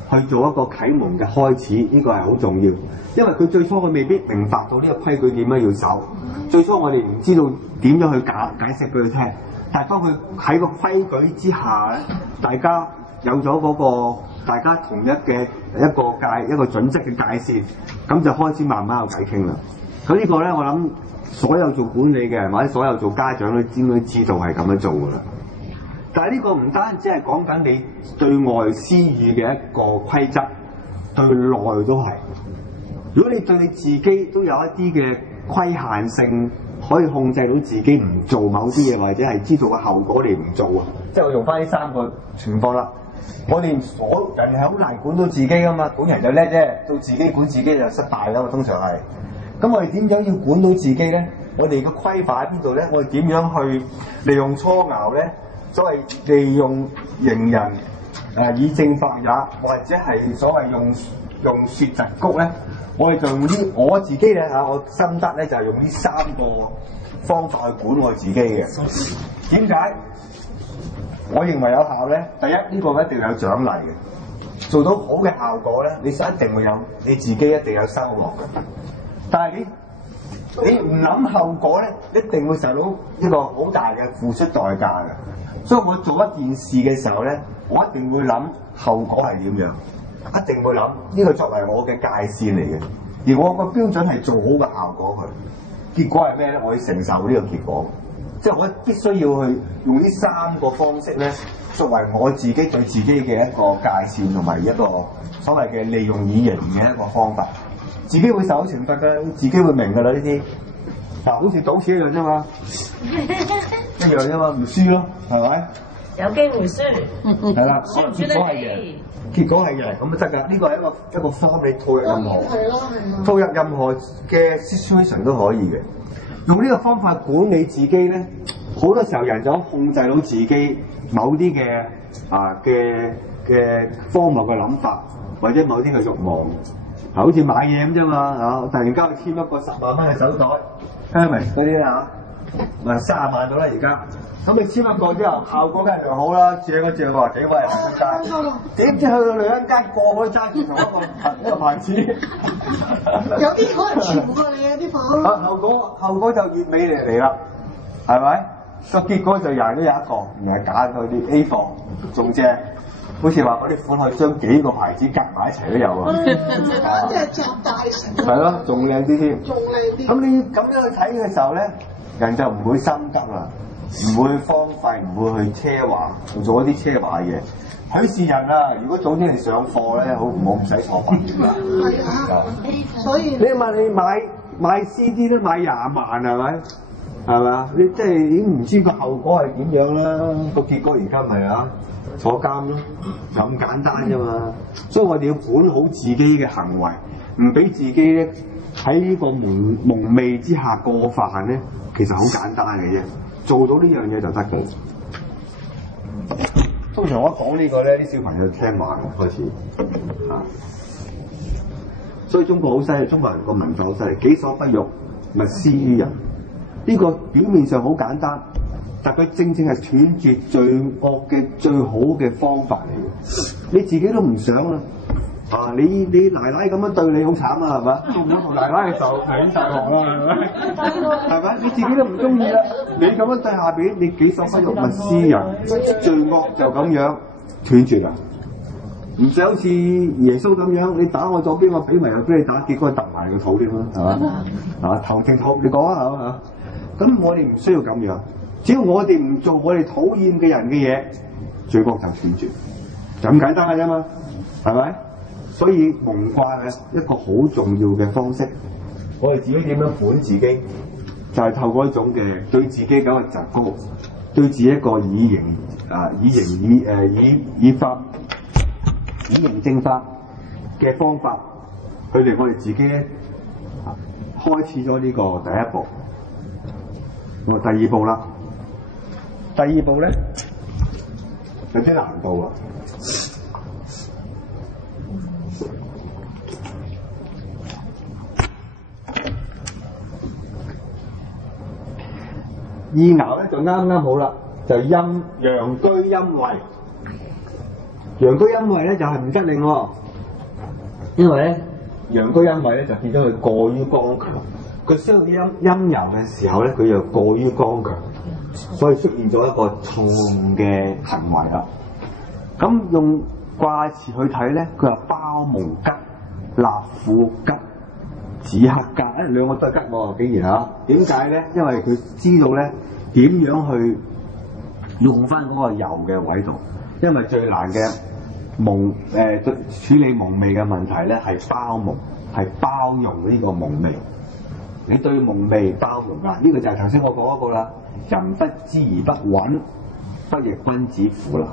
去做一個啟蒙嘅開始，呢個係好重要。因為佢最初佢未必明白到呢個規矩點樣要守，最初我哋唔知道點樣去解釋俾佢聽。但係當佢喺個規矩之下咧，大家有咗嗰個大家同一嘅一個準則嘅界線，咁就開始慢慢有偈傾啦。咁呢個咧，我諗所有做管理嘅人或者所有做家長都應該知道係咁樣做㗎啦。但係呢個唔單止係講緊你對外私語嘅一個規則，對內都係。如果你對你自己都有一啲嘅規限性，可以控制到自己唔做某啲嘢，或者係知道個後果你唔做啊，即係我用翻呢3個情況啦。我哋人係好難管到自己噶嘛，管人就叻啫，到自己管自己就失敗啦嘛，通常係。咁我哋點樣要管到自己咧？我哋嘅規範喺邊度咧？我哋點樣去利用初爻咧？所謂利用刑人以正法也，或者係所謂用説疾谷咧？我哋就用我自己咧我心得咧就係用呢3個方法去管我自己嘅。點解？我認為有效咧？第一，呢個一定有獎勵嘅，做到好嘅效果咧，你一定會有你自己一定有收穫嘅。但係你唔諗後果咧，一定會受到一個好大嘅付出代價嘅。所以我做一件事嘅時候咧，我一定會諗後果係點樣。一定會諗呢個作為我嘅界線嚟嘅，而我個標準係做好嘅效果佢。結果係咩咧？我要承受呢個結果，即係我必須要去用呢3個方式咧，作為我自己對自己嘅一個界線同埋一個所謂嘅利用以刑嘅一個方法。自己會受到懲罰嘅，自己會明㗎啦呢啲。好似賭錢一樣啫嘛，一樣啫嘛，唔輸咯，係咪？有機會輸，係啦，輸唔輸得起？結果係贏咁就得㗎，呢個係一個方你套入任何，套入任何嘅 situation 都可以嘅。用呢個方法管理自己咧，好多時候人就可控制到自己某啲嘅荒謬嘅諗法，或者某啲嘅慾望，好似買嘢咁啫嘛，突然間簽一個10萬蚊嘅手袋，聽明嗰啲咪30萬到啦而家。咁你簽一個之後，效果梗係良好啦，借個借話幾位人出街，點知去到另一間個個都揸住同一個牌子，有啲可能全過你啊啲房。後果就月尾嚟啦，係咪？個結果就人人都有一個，唔係假佢啲 A 貨仲正，好似話嗰啲款可以將幾個牌子夾埋一齊都有啊！即係集大成。係咯，仲靚啲添。仲靚啲。咁你咁樣去睇嘅時候咧，人就唔會心急啦。唔會荒廢，唔會去奢華，做一啲奢華嘅嘢。許是人啊！如果早啲嚟上課咧，好唔使坐飯店啦。係啊，所以你問你買 CD 都買20萬係咪？係咪啊？你即係已經唔知個後果係點樣啦。個結果而家咪坐監咯，就咁簡單啫嘛。所以我哋要管好自己嘅行為，唔俾自己咧喺呢個蒙昧之下過犯咧，其實好簡單嘅啫。做到呢樣嘢就得嘅。通常我講呢個咧，啲小朋友聽話開始所以中國好犀利，中國人個文化好犀利，己所不欲，勿施於人。呢個表面上好簡單，但佢正正係斷絕罪惡嘅最好嘅方法嚟嘅。你自己都唔想啦。你奶奶咁樣對你好慘啊，係咪？做唔到同奶奶嘅時候，係大鑊啦，係咪？你自己都唔中意啦，你咁樣對下邊，你己所不欲，勿施於人，罪惡就咁樣斷絕啦。唔使好似耶穌咁樣，你打我左邊，我俾埋右邊你打，結果揼埋你個肚添啦，係嘛？頭定肚，你講啊嚇。咁我哋唔需要咁樣，只要我哋唔做我哋討厭嘅人嘅嘢，罪惡就斷絕。就咁簡單嘅啫嘛，係咪？所以蒙卦嘅一個好重要嘅方式，我哋自己點樣管自己，就係透過一種嘅對自己嘅一個習高，對自己一個以形正法嘅方法，去令我哋自己咧開始咗呢個第一步。咁第二步啦，第二步咧有啲難度啦。意爻咧就啱啱好啦，就陰陽居陰位。陽居陰位咧就係唔吉令喎，因為咧陽居陰位咧就變咗佢過於剛強，佢需要陰柔嘅時候咧，佢又過於剛強，所以出現咗一個錯誤嘅行為啦。咁用卦辭去睇咧，佢話包蒙吉、立庫吉、子克吉，兩個都係吉喎，竟然嚇？點解咧？因為佢知道咧點樣去用翻嗰個柔嘅位度，因為最難嘅處理蒙昧嘅問題咧係包蒙，係包容呢個蒙昧。你對蒙昧包容啊，呢個就係頭先我講嗰個啦。人不知而不慍，不亦君子乎難。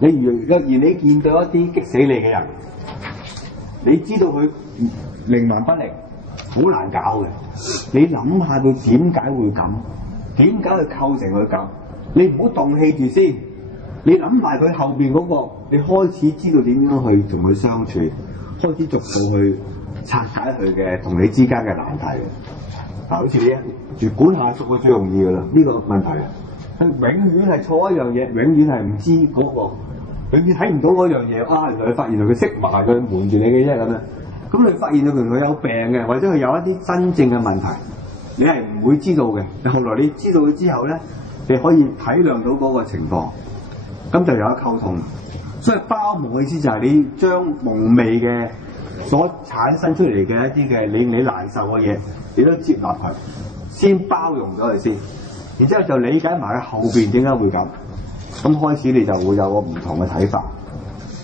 若然你見到一啲激死你嘅人，你知道佢靈蠻不靈，好難搞嘅。你諗下佢點解會咁？點解佢構成佢咁？你唔好動氣住先，你諗埋佢後邊嗰個，你開始知道點樣去同佢相處，開始逐步去拆解佢嘅同你之間嘅難題。嗱，好似你住管下屬嘅最容易噶啦，呢個問題佢永遠係錯一樣嘢，永遠係唔知嗰個，永遠睇唔到嗰樣嘢。啊，原來你發現佢識埋佢瞞住你嘅啫咁樣。咁你發現到佢有病嘅，或者佢有一啲真正嘅問題，你係唔會知道嘅。後來你知道咗之後咧，你可以體諒到嗰個情況，咁就有得溝通。所以包蒙嘅意思就係你將蒙昧嘅所產生出嚟嘅一啲嘅令你難受嘅嘢，你都接納佢，先包容咗佢先，然之後就理解埋佢後邊點解會咁。咁開始你就會有個唔同嘅睇法。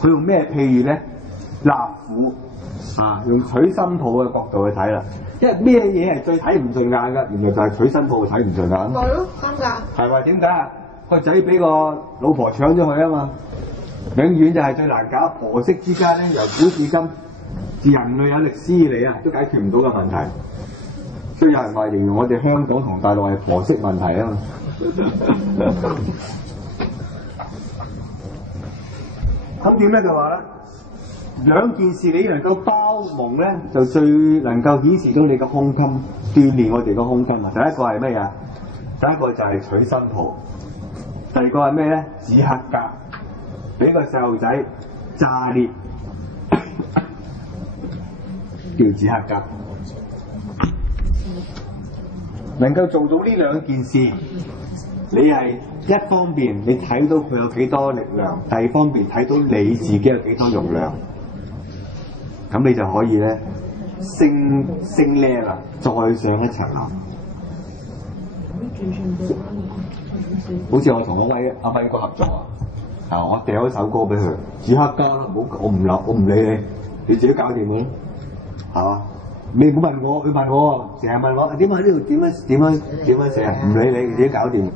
佢用咩譬喻咧？立庫啊，用娶新抱嘅角度去睇啦。因為咩嘢係最睇唔順眼㗎？原來就係娶新抱睇唔順眼。係咯，啱㗎。係咪？點解啊？個仔俾個老婆搶咗佢啊嘛！永遠就係最難搞，婆媳之間咧，由古至今，自人類有歷史以嚟啊，都解決唔到嘅問題。所以有人話形容我哋香港同大陸係婆媳問題啊嘛。咁點咧？就話咧，兩件事你能夠包蒙咧，就最能夠顯示到你嘅胸襟，鍛鍊我哋嘅胸襟啊！第一個係咩啊？第一個就係娶新抱，第二個係咩咧？子克格，俾個細路仔炸裂，叫子克格。能夠做到呢兩件事，你係一方面你睇到佢有幾多力量，第二方面睇到你自己有幾多容量，咁你就可以咧升 level 啦，再上一層樓。好似我同阿威哥合作啊，我掉一首歌俾佢，子克家啦，我唔理你，你自己搞掂佢咯，係嘛？你唔好問我，佢問我，成日問我點解呢度點樣寫啊？唔理你自己搞掂，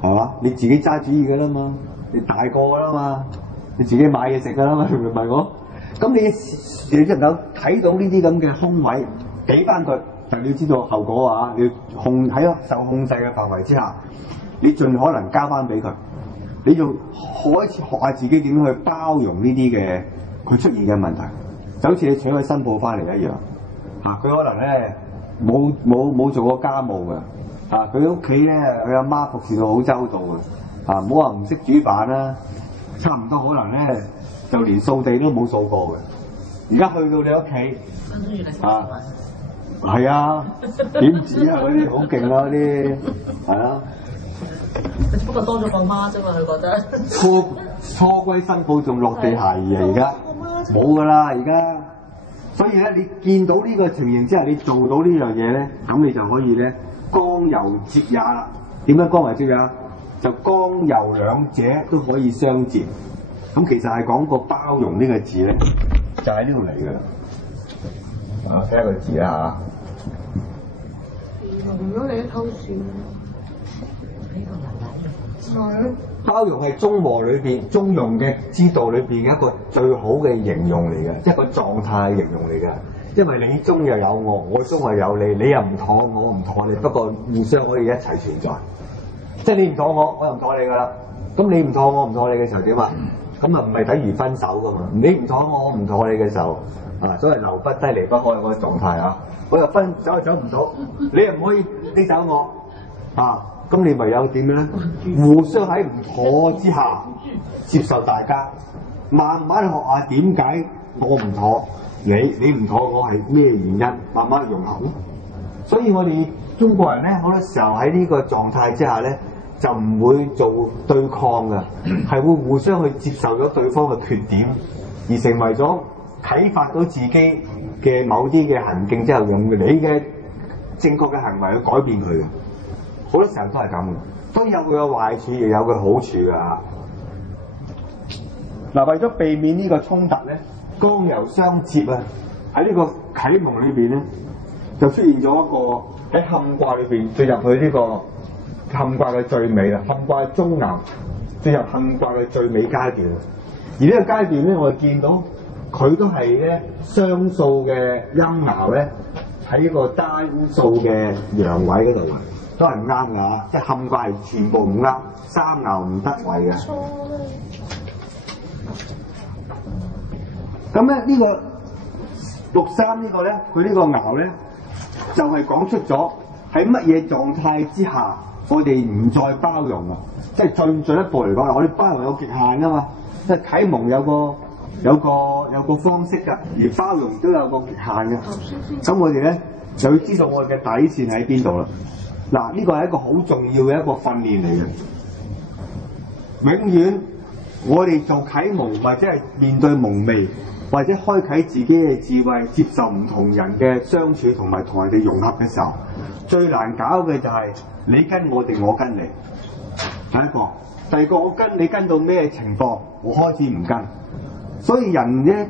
係嘛？你自己揸主意㗎啦嘛，你大個㗎啦嘛，你自己買嘢食㗎啦嘛，仲唔問我？咁你能夠睇到呢啲咁嘅空位，俾翻佢，但你要知道後果啊！你喺受控制嘅範圍之下，你盡可能交翻俾佢，你就開始學下自己點樣去包容呢啲嘅佢出現嘅問題，就好似你請佢新抱翻嚟一樣。佢可能咧冇做過家務嘅，佢屋企咧佢阿媽服侍到好周到嘅，唔好話唔識煮飯啦，差唔多可能咧就連掃地都冇掃過嘅。而家去到你屋企，係啊，點知啊嗰啲好勁啦嗰啲，係啊。不過多咗個媽啫嘛，佢覺得。初歸新抱仲落地鞋兒啊！而家冇㗎啦，而家。所以咧，你見到呢個情形之下，你做到呢樣嘢咧，咁你就可以咧剛柔接也啦。點樣剛柔接也？就剛柔兩者都可以相接。咁其實係講個包容呢個字咧，就喺呢度嚟㗎啦。啊，睇下個字啦容咗你一偷笑。係包容係中和裏邊、中庸嘅之道裏邊嘅一個最好嘅形容嚟嘅，一個狀態形容嚟嘅。因為你中又有我，我中又有你，你又唔妥我，唔妥你，不過互相可以一齊存在。即係你唔妥我，我又唔妥你㗎啦。咁你唔妥我，唔妥你嘅時候點啊？咁啊唔係等於分手㗎嘛？你唔妥我，我唔妥你嘅時候啊，所謂留不低離不開嗰個狀態啊。我又分走又走唔到，你又唔可以拎走我啊。咁你唯有點樣咧？互相喺唔妥之下接受大家，慢慢學下點解我唔妥你唔妥我係咩原因，慢慢融合咯。所以我哋中國人咧，好多時候喺呢個狀態之下咧，就唔會做對抗嘅，係會互相去接受咗對方嘅缺點，而成為咗啟發到自己嘅某啲嘅行徑之後，用你嘅正確嘅行為去改變佢嘅。好多時候都係咁嘅，當然有佢嘅壞處，亦有佢好處㗎。嗱，為咗避免呢個衝突咧，剛柔相接啊，喺呢個啟蒙裏邊咧，就出現咗一個喺坎卦裏邊進入去呢個坎卦嘅最尾啦。坎卦中爻進入坎卦嘅最尾階段，而呢個階段咧，我哋見到佢都係咧雙數嘅陰爻咧喺呢個單數嘅陽位嗰度。都係唔啱㗎嚇，即係坎卦係全部唔啱，三爻唔得位嘅。咁咧呢個63呢個咧，佢呢個爻咧就係講出咗喺乜嘢狀態之下，我哋唔再包容啊！即係進一步嚟講，我哋包容有極限㗎嘛。即係啟蒙有個方式㗎，而包容都有個極限嘅。咁我哋咧就要知道我哋嘅底線喺邊度啦。嗱，呢個係一個好重要嘅一個訓練嚟嘅。永遠我哋做啟蒙或者係面對蒙昧，或者開啟自己嘅智慧，接受唔同人嘅相處同埋同人哋融合嘅時候，最難搞嘅就係你跟我定我跟你。第一個，第二個，我跟你跟到咩情況，我開始唔跟。所以人咧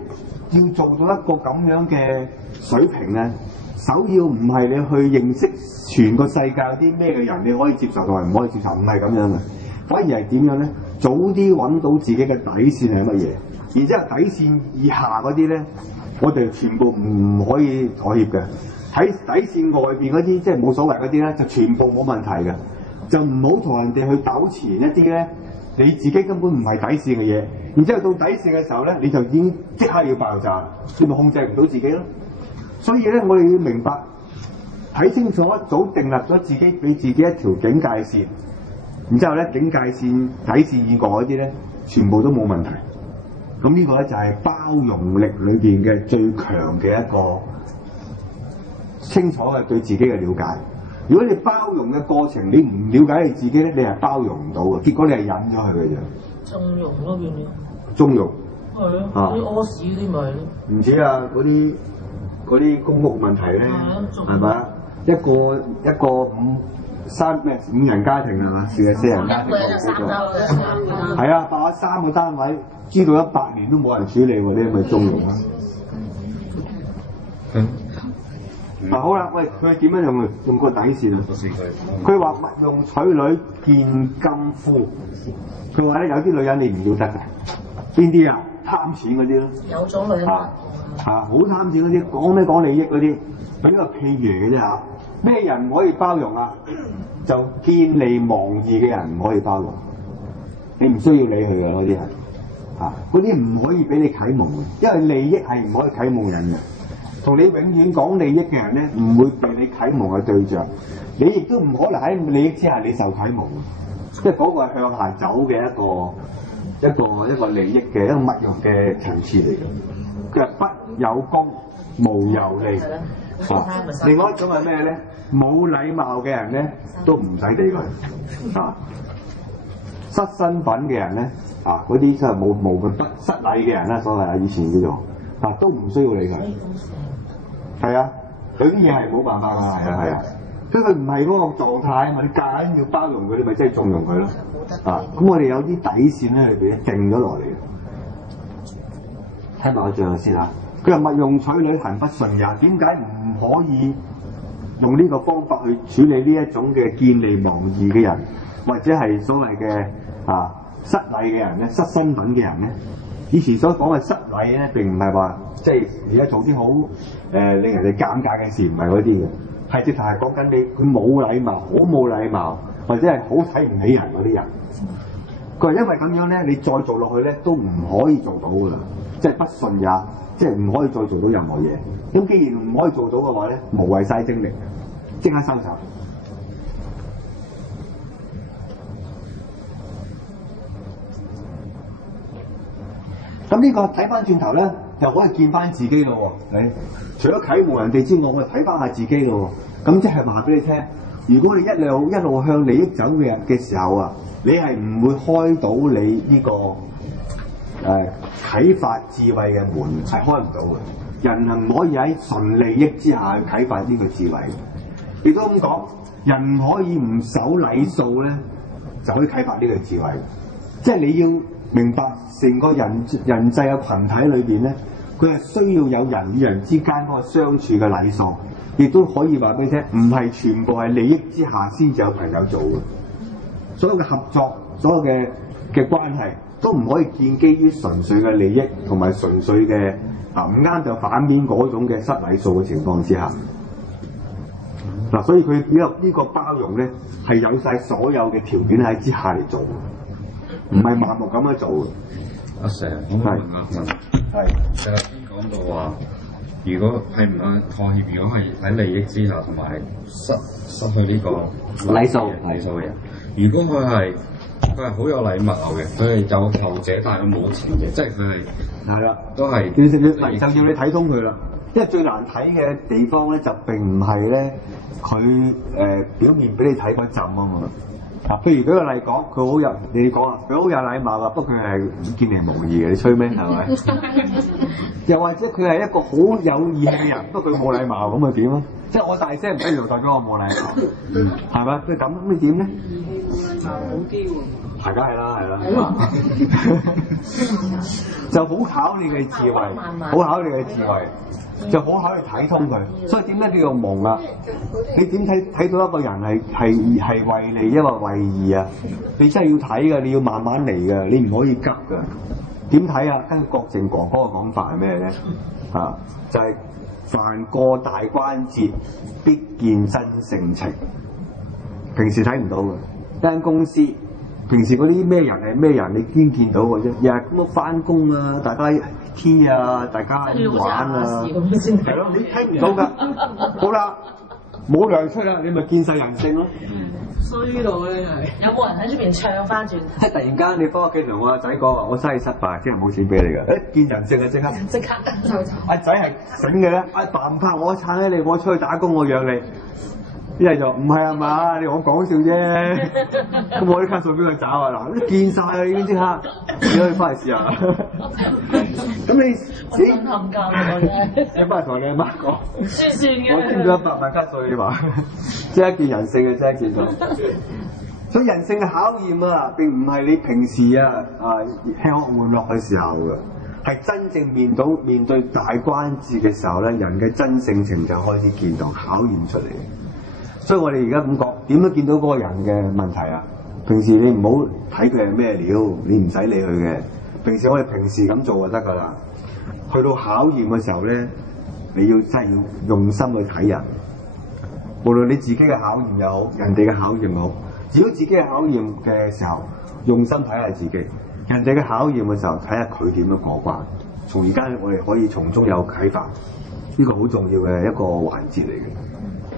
要做到一個咁樣嘅水平咧，首要唔係你去認識全個世界有啲咩嘅人你可以接受同埋唔可以接受，唔係咁樣嘅，反而係點樣咧？早啲揾到自己嘅底線係乜嘢，然之後底線以下嗰啲咧，我哋全部唔可以妥協嘅。喺底線外邊嗰啲，即係冇所謂嗰啲咧，就全部冇問題嘅。就唔好同人哋去糾纏一啲咧，你自己根本唔係底線嘅嘢。然之後到底線嘅時候咧，你就已經即刻要爆炸，你咪控制唔到自己咯。所以咧，我哋要明白。睇清楚，一早訂立咗自己俾自己一條警戒線，然之後咧警戒線底線以外嗰啲咧，全部都冇問題。咁呢個咧就係包容力裏邊嘅最強嘅一個清楚嘅對自己嘅了解。如果你包容嘅過程你唔了解你自己咧，你係包容唔到嘅，結果你係忍咗佢嘅啫。縱容咯，變咗。縱容。係啊。啲屙屎嗰啲咪係咯。唔止啊，嗰啲公屋問題咧，係咪啊？一個五人家庭係嘛？四人家庭係啊，爆咗3個單位，知道100年都冇人處理喎，你係咪縱容啊？嗱好啦，喂，佢點樣用個底線啊？佢話勿用娶女見金夫。佢話咧有啲女人你唔要得嘅，邊啲啊？貪錢嗰啲咯。有種女人好貪錢嗰啲，講利益嗰啲，俾個譬如嘅啫嚇。咩人唔可以包容啊？就見利忘義嘅人唔可以包容，你唔需要理佢嘅嗰啲人，嗰啲唔可以俾你啟蒙嘅，因為利益係唔可以啟蒙人嘅。同你永遠講利益嘅人咧，唔會被你啟蒙嘅對象，你亦都唔可能喺利益之下你受啟蒙嘅，即係嗰個係向下走嘅一個利益嘅一個物欲嘅層次嚟嘅。佢係不有功，無有利。另外一種係咩咧？冇禮貌嘅人咧，都唔使理佢。失身份嘅人咧，嗰啲即係冇個不失禮嘅人啦，所謂以前叫做都唔需要理佢。係啊，佢啲嘢係冇辦法㗎，係啊。所以佢唔係嗰個狀態啊嘛，你夾硬要包容佢，你咪真係縱容佢咯。咁我哋有啲底線咧，裏邊定咗落嚟嘅。睇埋個最後先嚇。佢話物用取女行不順也，點解唔可以用呢個方法去處理呢一種嘅見利忘義嘅人，或者係所謂嘅失禮嘅人咧、失身份嘅人咧？以前所講嘅失禮咧，並唔係話即係而家做啲好令人哋尷尬嘅事，唔係嗰啲嘅，係直頭係講緊你佢冇禮貌、好冇禮貌，或者係好睇唔起人嗰啲人。佢話因為咁樣咧，你再做落去咧都唔可以做到㗎啦，即係不順也，即係唔可以再做到任何嘢。咁既然唔可以做到嘅話咧，無謂嘥精力，即刻收手。咁呢個睇翻轉頭咧，又可以見翻自己咯喎！除咗啟蒙人哋之外，我哋睇翻下自己咯喎。咁即係話俾你聽，如果你一路向利益走嘅時候啊，你係唔會開到你呢個啟發智慧嘅門，係開唔到嘅。人係唔可以喺純利益之下去啟發呢個智慧。亦都咁講，人可以唔守禮數咧，就可以啟發呢個智慧。即係你要明白成個人際嘅群體裏邊咧，佢係需要有人與人之間嗰個相處嘅禮數，亦都可以話俾你聽，唔係全部係利益之下先至有朋友做嘅。所有嘅合作，所有嘅關係，都唔可以建基於純粹嘅利益同埋純粹嘅唔啱就反面嗰種嘅失禮數嘅情況之下。嗱，所以佢呢個包容咧，係有晒所有嘅條件喺之下嚟做。唔係盲目咁樣做嘅。阿成，我問下問，就係先講到話，如果係唔係妥協，如果係喺利益之下，同埋失去呢個禮數嘅人，如果佢係好有禮貌嘅，佢係有後者，但係佢冇前者，即係佢係啦，都係就要你睇通佢啦。因為最難睇嘅地方咧，就並唔係咧佢表面俾你睇嗰陣啊嘛。譬如舉個例講，佢好有你講啊，佢好有禮貌噶，不過佢係見利忘義嘅，你吹咩係咪？又或者佢係一個好有義氣嘅人，不過佢冇禮貌，咁咪點啊？即係我大聲唔一樣，代表我冇禮貌，係咪？佢咁咪點咧？好啲喎。係梗係啦，就好考你嘅智慧，好考你嘅智慧。就好考慮睇通佢，所以點解叫做蒙啊？你點睇到一個人係為利，抑或為義啊？你真係要睇㗎，你要慢慢嚟㗎，你唔可以急㗎。點睇啊？根據郭靖哥哥嘅講法係咩咧？就係凡過大關節，必見真性情。平時睇唔到嘅，一間公司平時嗰啲咩人係咩人，你先見到嘅啫。日日咁樣翻工啊，大家天啊，大家玩啊，係咯，你聽唔到㗎。好啦，冇糧出啦，你咪見晒人性咯。衰到咧係。有冇人喺出邊唱翻轉？即係突然間你翻屋企同我阿仔講話，我生意失敗，聽日冇錢俾你㗎。見人性啊，即刻走。阿仔係醒嘅咧，阿爸唔怕我撐起你，我出去打工我養你。一係就唔係啊嘛，你我講笑啫。咁我啲卡數俾佢找啊，嗱，都見晒啦已經即刻，你可以翻嚟試下。咁你震撼㗎我啫。你翻嚟同你阿媽講，算嘅。我捐咗100萬卡數你話，即係一件人性嘅啫，見到。所以人性嘅考驗啊，並唔係你平時吃喝玩樂嘅時候嘅，係真正面對大關節嘅時候咧，人嘅真性情就開始見到考驗出嚟。所以我哋而家咁講，點樣見到嗰個人嘅問題啊？平時你唔好睇佢係咩料，你唔使理佢嘅。平時我哋平時咁做就得㗎啦。去到考驗嘅時候咧，你要真係要用心去睇人。無論你自己嘅考驗又好，人哋嘅考驗又好。如果自己嘅考驗嘅時候，用心睇下自己；人哋嘅考驗嘅時候，睇下佢點樣過關。從而家我哋可以從中有啟發，呢個好重要嘅一個環節嚟嘅。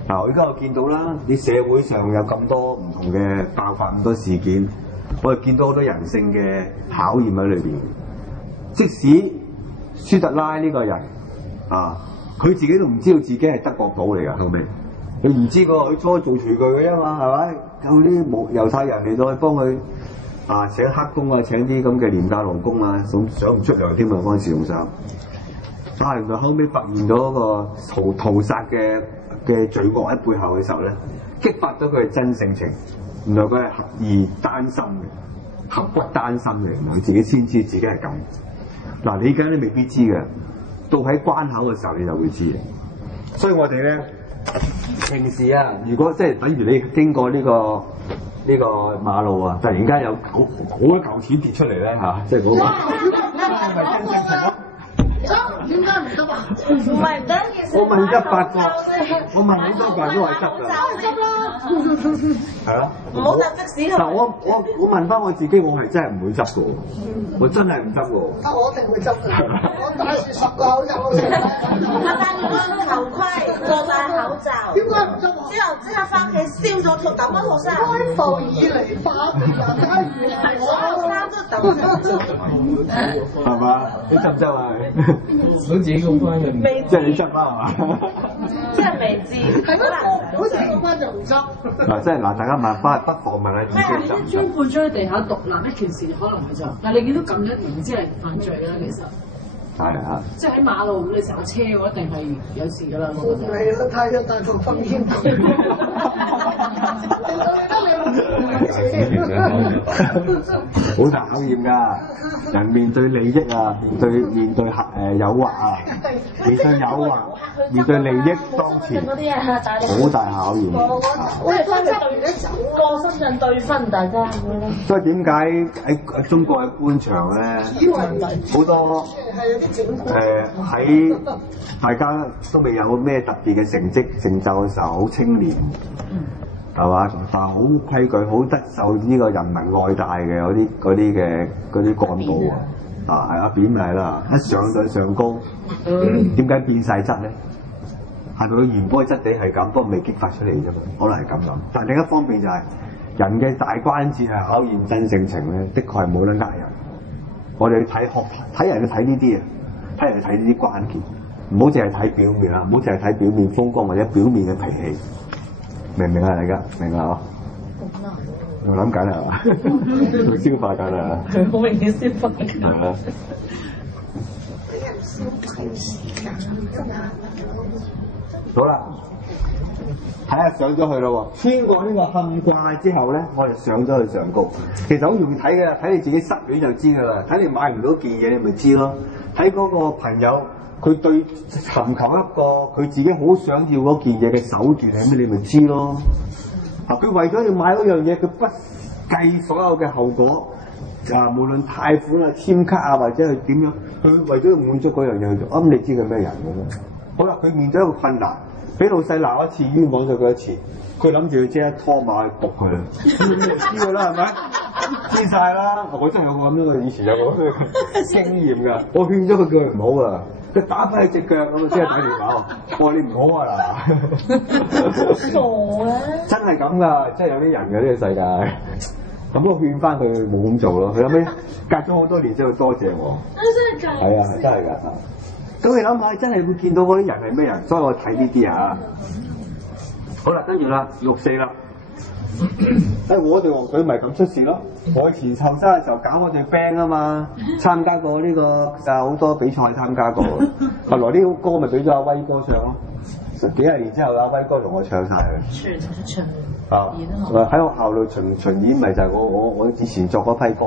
嗱，我而家我見到啦，你社會上有咁多唔同嘅爆發，咁多事件，我哋見到好多人性嘅考驗喺裏邊。即使舒特拉呢個人佢自己都唔知道自己係德國佬嚟㗎，後尾佢唔知佢初做廚具嘅啫嘛，係咪？有啲猶太人嚟到去幫佢請黑工啊，請啲咁嘅廉價勞工啊，想唔出糧添啊，嗰陣時用手。原來後尾發現咗個屠殺嘅罪惡喺背後嘅時候咧，激發咗佢嘅真性情。原來佢係合意單身嘅，合骨單身嘅，原來佢自己先知自己係咁。嗱，你而家都未必知嘅，到喺關口嘅時候你就會知嘅。所以我哋咧平時啊，如果即係等於你經過呢個馬路啊，突然間有好多嚿錢跌出嚟咧嚇，即係嗰個係咪真正情啊？點解唔得啊？唔係唔得件事。我問100個，我問好多個人都係執㗎。執啦！係咯。唔好搭的士嗱，我問翻我自己，我係真係唔會執嘅喎，我真係唔執喎。我一定會執嘅。我帶住10個口罩好似。我戴住個頭盔，再戴口罩。點解唔執啊？之後即刻翻屋企燒咗條抌咗套衫。開埠以嚟發明人皆如係所有衫都抌咗。係嘛？你執唔執啊？我自己咁關嘅。未即係你執啦係嘛？即係未知。係咩？好似嗰班就唔執。嗱，即係嗱，大家問翻，不妨問下自己執唔專執？判咗喺地下獨立一件事，可能佢就，但係你見到咁一年之係犯罪啦，其實。係啊。即係喺馬路你成架車嘅話，一定係有事㗎啦，我覺得。係啦，太咗大部分煙。好大考驗㗎，人面對利益啊，面對誘惑啊，面對誘惑，面對利益當前，嗰啲啊，大力好大考驗。我哋翻去對過深圳對分，大家所以點解喺中國嘅官場咧，好多喺大家都未有咩特別嘅成績成就嘅時候，好清廉，係嘛？但係好規矩，好得受呢個人民愛戴嘅嗰啲幹部啊，係阿扁咪係啦，一上到上高，點解變晒質咧？係咪佢原本嘅質地係咁，不過未激發出嚟啫嘛？可能係咁諗。但係另一方面就係、人嘅大關節係考驗真性情咧，的確係冇得呃人。我哋去睇人去睇呢啲啊，睇人去睇呢啲關鍵，唔好淨係睇表面啦，唔好淨係睇表面風光或者表面嘅脾氣，明唔明啊？大家明啦嗬？我諗緊係嘛？佢消化緊啊！佢好明顯消化緊。係啊。好啦，睇下上咗去咯喎，穿過呢個坎掛之後咧，我哋上咗去上高。其實好容易睇嘅，睇你自己失戀就知㗎啦。睇你買唔到件嘢，你咪知咯。睇嗰個朋友，佢對尋求一個佢自己好想要嗰件嘢嘅手段係咩，你咪知咯。啊，佢為咗要買嗰樣嘢，佢不計所有嘅後果。啊，無論貸款啊、簽卡啊，或者係點樣，佢為咗要滿足嗰樣嘢去做，咁你知佢咩人嘅咧？好啦，佢面對一個困難，俾老細鬧一次，冤枉咗佢一次，佢諗住要即刻拖馬去毒佢啦，咁你就知㗎啦，係咪？知晒啦，我真係有個咁樣嘅，以前有個經驗㗎，我勸咗佢叫佢唔好啊，佢打翻佢隻腳咁啊，即係打電話，我話你唔好啊嗱，傻嘅。真係咁㗎，真係有啲人嘅呢個世界。咁我勸翻佢冇咁做咯，佢後尾隔咗好多年之後多謝我。真係㗎。係啊，真係㗎。咁你諗下，真係會見到嗰啲人係咩人？所以我睇呢啲啊。好啦，跟住啦，64啦。我哋樂隊咪咁出事咯。我以前後生嘅時候搞我哋 band 啊嘛，參加過呢個好多比賽參加過。後來呢個歌咪俾咗阿威哥唱咯。幾廿年之後，阿威哥同我唱晒佢。唱。啊！喺學校度巡演，咪就係我以前作嗰批歌。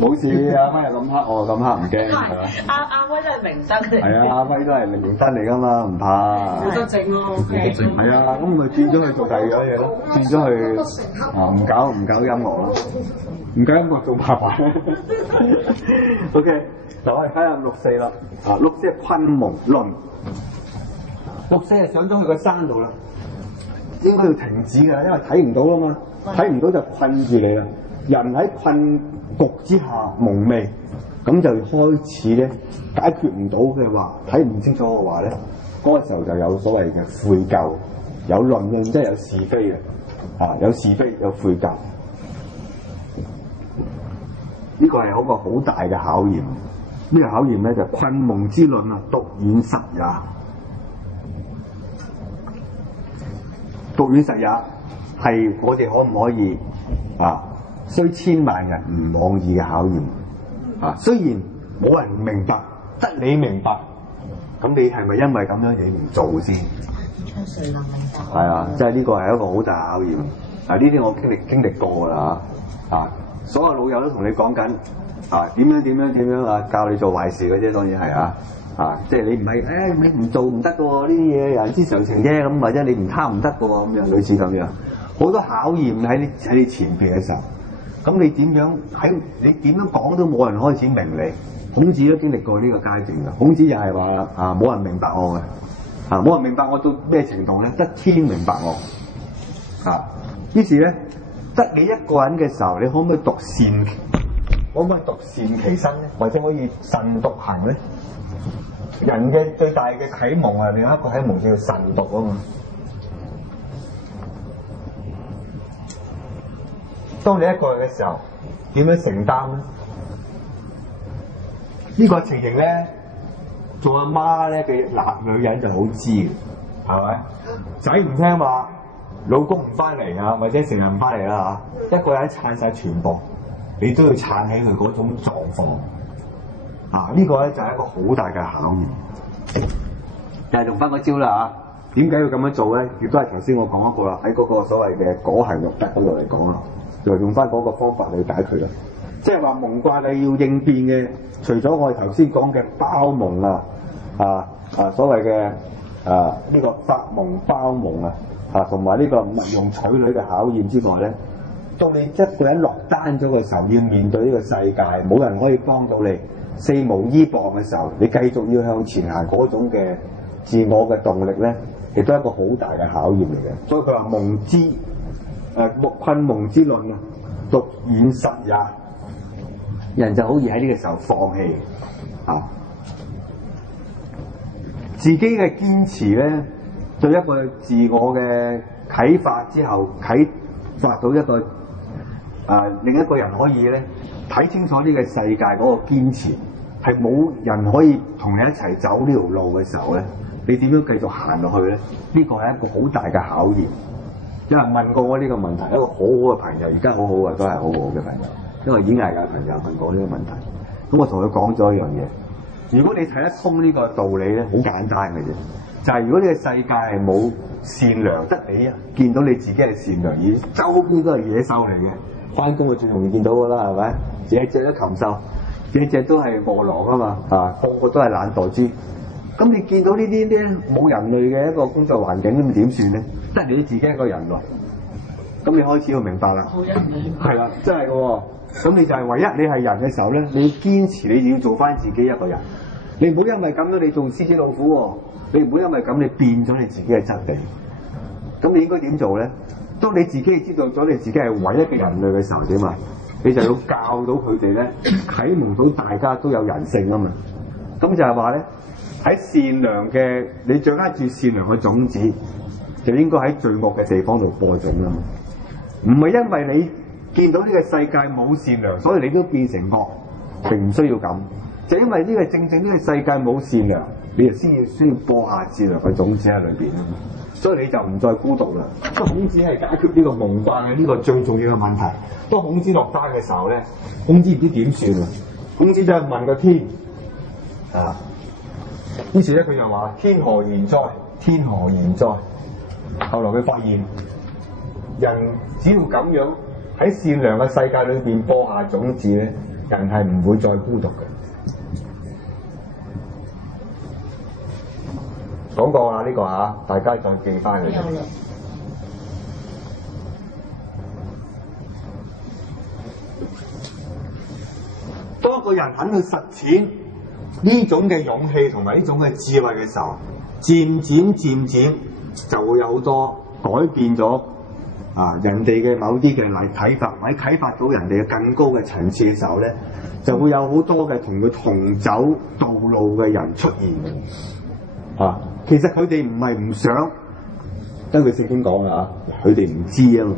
冇事，阿威又咁黑，我咁黑唔驚，係嘛？阿威都係明燈嚟。係啊，阿威都係明燈嚟㗎嘛，唔怕。好得靜咯，係啊，咁咪轉咗去做第二樣嘢咯，轉咗去唔搞音樂咯，唔搞音樂做爸爸。OK，嗱我哋睇下64啦，啊64係困蒙論。64係上咗去個山度啦，應該要停止㗎，因為睇唔到啦嘛，睇唔到就困住你啦。人喺困局之下蒙昧，咁就開始咧解決唔到嘅話，睇唔清楚嘅話咧，嗰個時候就有所謂嘅悔疚，有論論即係有是非嘅，啊有是非有悔疚，呢個係一個好大嘅考驗。呢個考驗咧就係困蒙之論啊，獨遠實也。獨遠實也係我哋可唔可以啊？雖千萬人唔往矣嘅考驗啊！雖然冇人明白，得你明白，咁你係咪因為咁樣你唔做先？誰能明白？係啊，即係呢個係一個好大嘅考驗。啊，呢啲我經歷過㗎啦啊！所有老友都同你講緊啊點樣啊，教你做壞事嘅啫，當然係啊，即係你唔係你唔做唔得嘅喎，呢啲嘢人之常情啫咁，或者你唔貪唔得嘅喎咁樣，類似咁樣，好多考驗喺你前邊嘅時候，咁你點樣講都冇人開始明你。孔子都經歷過呢個階段嘅，孔子又係話冇人明白我嘅，冇人明白我到咩程度咧？得天明白我。於是咧，得你一個人嘅時候，你可唔可以獨善？可唔可以獨善其身咧？或者可以慎獨行咧？人嘅最大嘅啟蒙係另一個啟蒙叫做慎獨啊嘛。當你一個人嘅時候，點樣承擔咧？呢個情形咧，做阿媽咧嘅女人就好知嘅，係咪？仔唔聽話，老公唔翻嚟啊，或者成日唔翻嚟啦嚇，一個人撐晒全部，你都要撐起佢嗰種狀況。呢個咧就係一個好大嘅考驗。又係用翻嗰招啦嚇，點解要咁樣做咧？亦都係頭先我講一個啦，喺嗰個所謂嘅果行育德嗰度嚟講啦，就用翻嗰個方法去解決啦。即係話蒙卦你要應變嘅，除咗我哋頭先講嘅包蒙所謂嘅呢個發蒙包蒙同埋呢個物用取女嘅考驗之外咧，到你一個人落單咗嘅時候，要面對呢個世界，冇人可以幫到你，四無依傍嘅時候，你繼續要向前行嗰種嘅自我嘅動力咧，亦都係一個好大嘅考驗嚟嘅。所以佢話蒙之困蒙之論啊，獨遠實也。人就好易喺呢個時候放棄自己嘅堅持咧，對一個自我嘅啟發之後，啟發到一個另一個人可以咧睇清楚呢個世界嗰個堅持，係冇人可以同你一齊走呢條路嘅時候咧，你點樣繼續行落去咧？呢個係一個好大嘅考驗。有人問過我呢個問題，一個好好嘅朋友，而家好好嘅，都係好好嘅朋友。因為演藝界朋友問過呢個問題，咁我同佢講咗一樣嘢。如果你睇得通呢個道理咧，好簡單嘅啫，就係如果呢個世界係冇善良得你見到你自己係善良，而周邊都係野獸嚟嘅，翻工就最容易見到㗎啦，係咪？隻隻都禽獸，隻隻都係餓狼啊嘛，個個都係懶惰豬。咁你見到呢啲咧冇人類嘅一個工作環境，咁點算咧？得你自己一個人類。咁你開始要明白啦，係啦，真係嘅喎。咁你就係唯一你係人嘅時候咧，你要堅持，你就要做翻自己一個人。你唔好因為咁樣你做獅子老虎喎，你唔好因為咁你變咗你自己嘅質地。咁你應該點做咧？當你自己知道咗你自己係唯一嘅人類嘅時候點啊？你就要教到佢哋咧，啟蒙到大家都有人性啊嘛。咁就係話咧，喺善良嘅你掌握住善良嘅種子，就應該喺罪惡嘅地方度播種啊嘛。唔係因為你見到呢個世界冇善良，所以你都變成惡，並唔需要咁。就因為呢個正正呢個世界冇善良，你就需要播下善良嘅種子喺裏邊啊嘛。所以你就唔再孤獨啦。咁孔子係解決呢個蒙卦嘅呢個最重要嘅問題。當孔子落單嘅時候咧，孔子唔知點算啊。孔子就係問個天於是咧佢就話：天何言哉？天何言哉？後來佢發現，人只要咁樣喺善良嘅世界裏邊播下種子咧，人係唔會再孤獨嘅。講過啦呢個大家再記翻佢。當一個人肯去實踐呢種嘅勇氣同埋呢種嘅智慧嘅時候，漸漸就會有好多改變咗人哋嘅某啲嘅睇法，或者啟發到人哋嘅更高嘅層次嘅時候咧，就會有好多嘅同佢同走道路嘅人出現嘅。其實佢哋唔係唔想，根據聖經講嘅佢哋唔知啊嘛。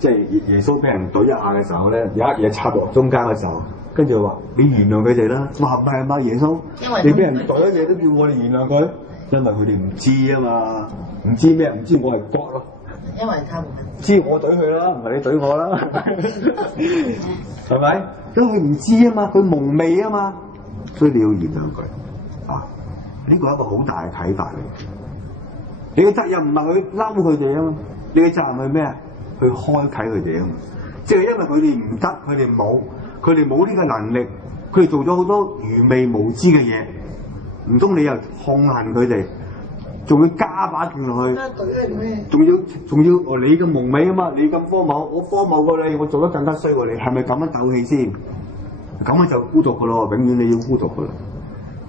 即係耶穌俾人懟一下嘅時候咧，有一嘢插落中間嘅時候，跟住話：你原諒佢哋啦。話唔係啊嘛，耶穌，你俾人懟一嘢都叫我哋原諒佢，因為佢哋唔知啊嘛，唔知咩？唔知我係國咯。因為他唔知我懟佢啦，唔係你懟我啦，係咪？因為佢唔知啊嘛，佢蒙昧啊嘛，所以你要原諒佢。呢個係一個好大嘅啟發嚟。你嘅責任唔係去嬲佢哋啊嘛，你嘅責任係咩啊？去開啟佢哋啊嘛。即係因為佢哋唔得，佢哋冇呢個能力，佢哋做咗好多愚昧無知嘅嘢，唔通你又痛恨佢哋，仲要加把勁落去，仲要你咁蒙昧啊嘛，你咁荒謬，我荒謬過你，我做得更加衰過你，係咪咁樣鬥氣先？咁樣就孤獨噶咯，永遠你要孤獨噶啦。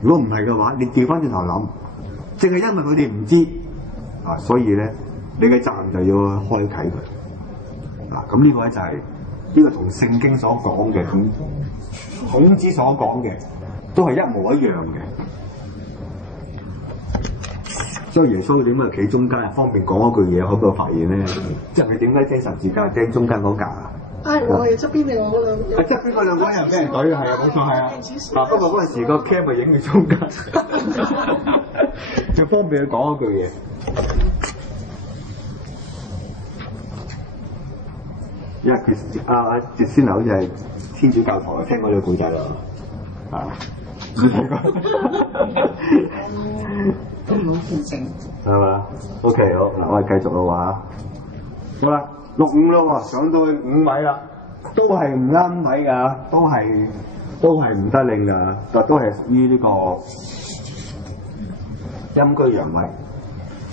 如果唔係嘅話，你調翻轉頭諗，淨係因為佢哋唔知啊，所以咧你嘅責任就要開啟佢。嗱，咁呢個咧就係呢個同聖經所講嘅，同孔子所講嘅都係一模一樣嘅。所以耶穌點解企中間，方便講一句嘢，可唔可以發現咧？即係佢點解釘十字架釘中間嗰格啊？我哋側邊定我嗰兩個？側邊嗰兩個人俾人懟嘅，係啊，冇錯係啊。嗱，不過嗰陣時個 cam 咪影佢中間，就方便佢講一句嘢。因為佢阿傑先好似係天主教堂聽過呢個故仔咯，啊，冇聽過。都唔好虔誠。係嘛 ？OK， 好，嗱，我哋繼續咯話。好啦，65咯，上到去5米啦，都係唔啱睇㗎，都係唔得令㗎，都係屬於呢個陰居陽位。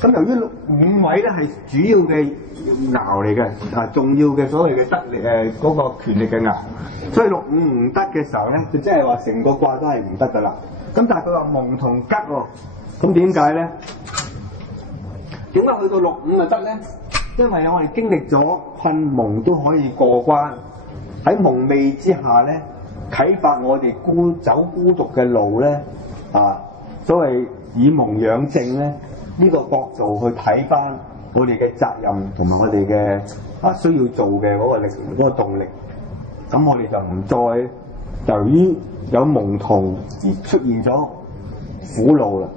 咁由於5米咧係主要嘅爻嚟嘅，啊重要嘅所謂嘅得力嗰個權力嘅爻，所以65唔得嘅時候咧，就即係話成個卦都係唔得㗎啦。咁但係佢話蒙同吉喎，咁點解咧？點解去到65就得咧？因為我哋經歷咗困蒙都可以過關，喺蒙昧之下咧，啟發我哋走孤獨嘅路咧，啊，所謂以蒙養正咧。呢個角度去睇翻我哋嘅責任同埋我哋嘅需要做嘅嗰個力嗰個動力，咁我哋就唔再由於有蒙同而出現咗苦惱啦。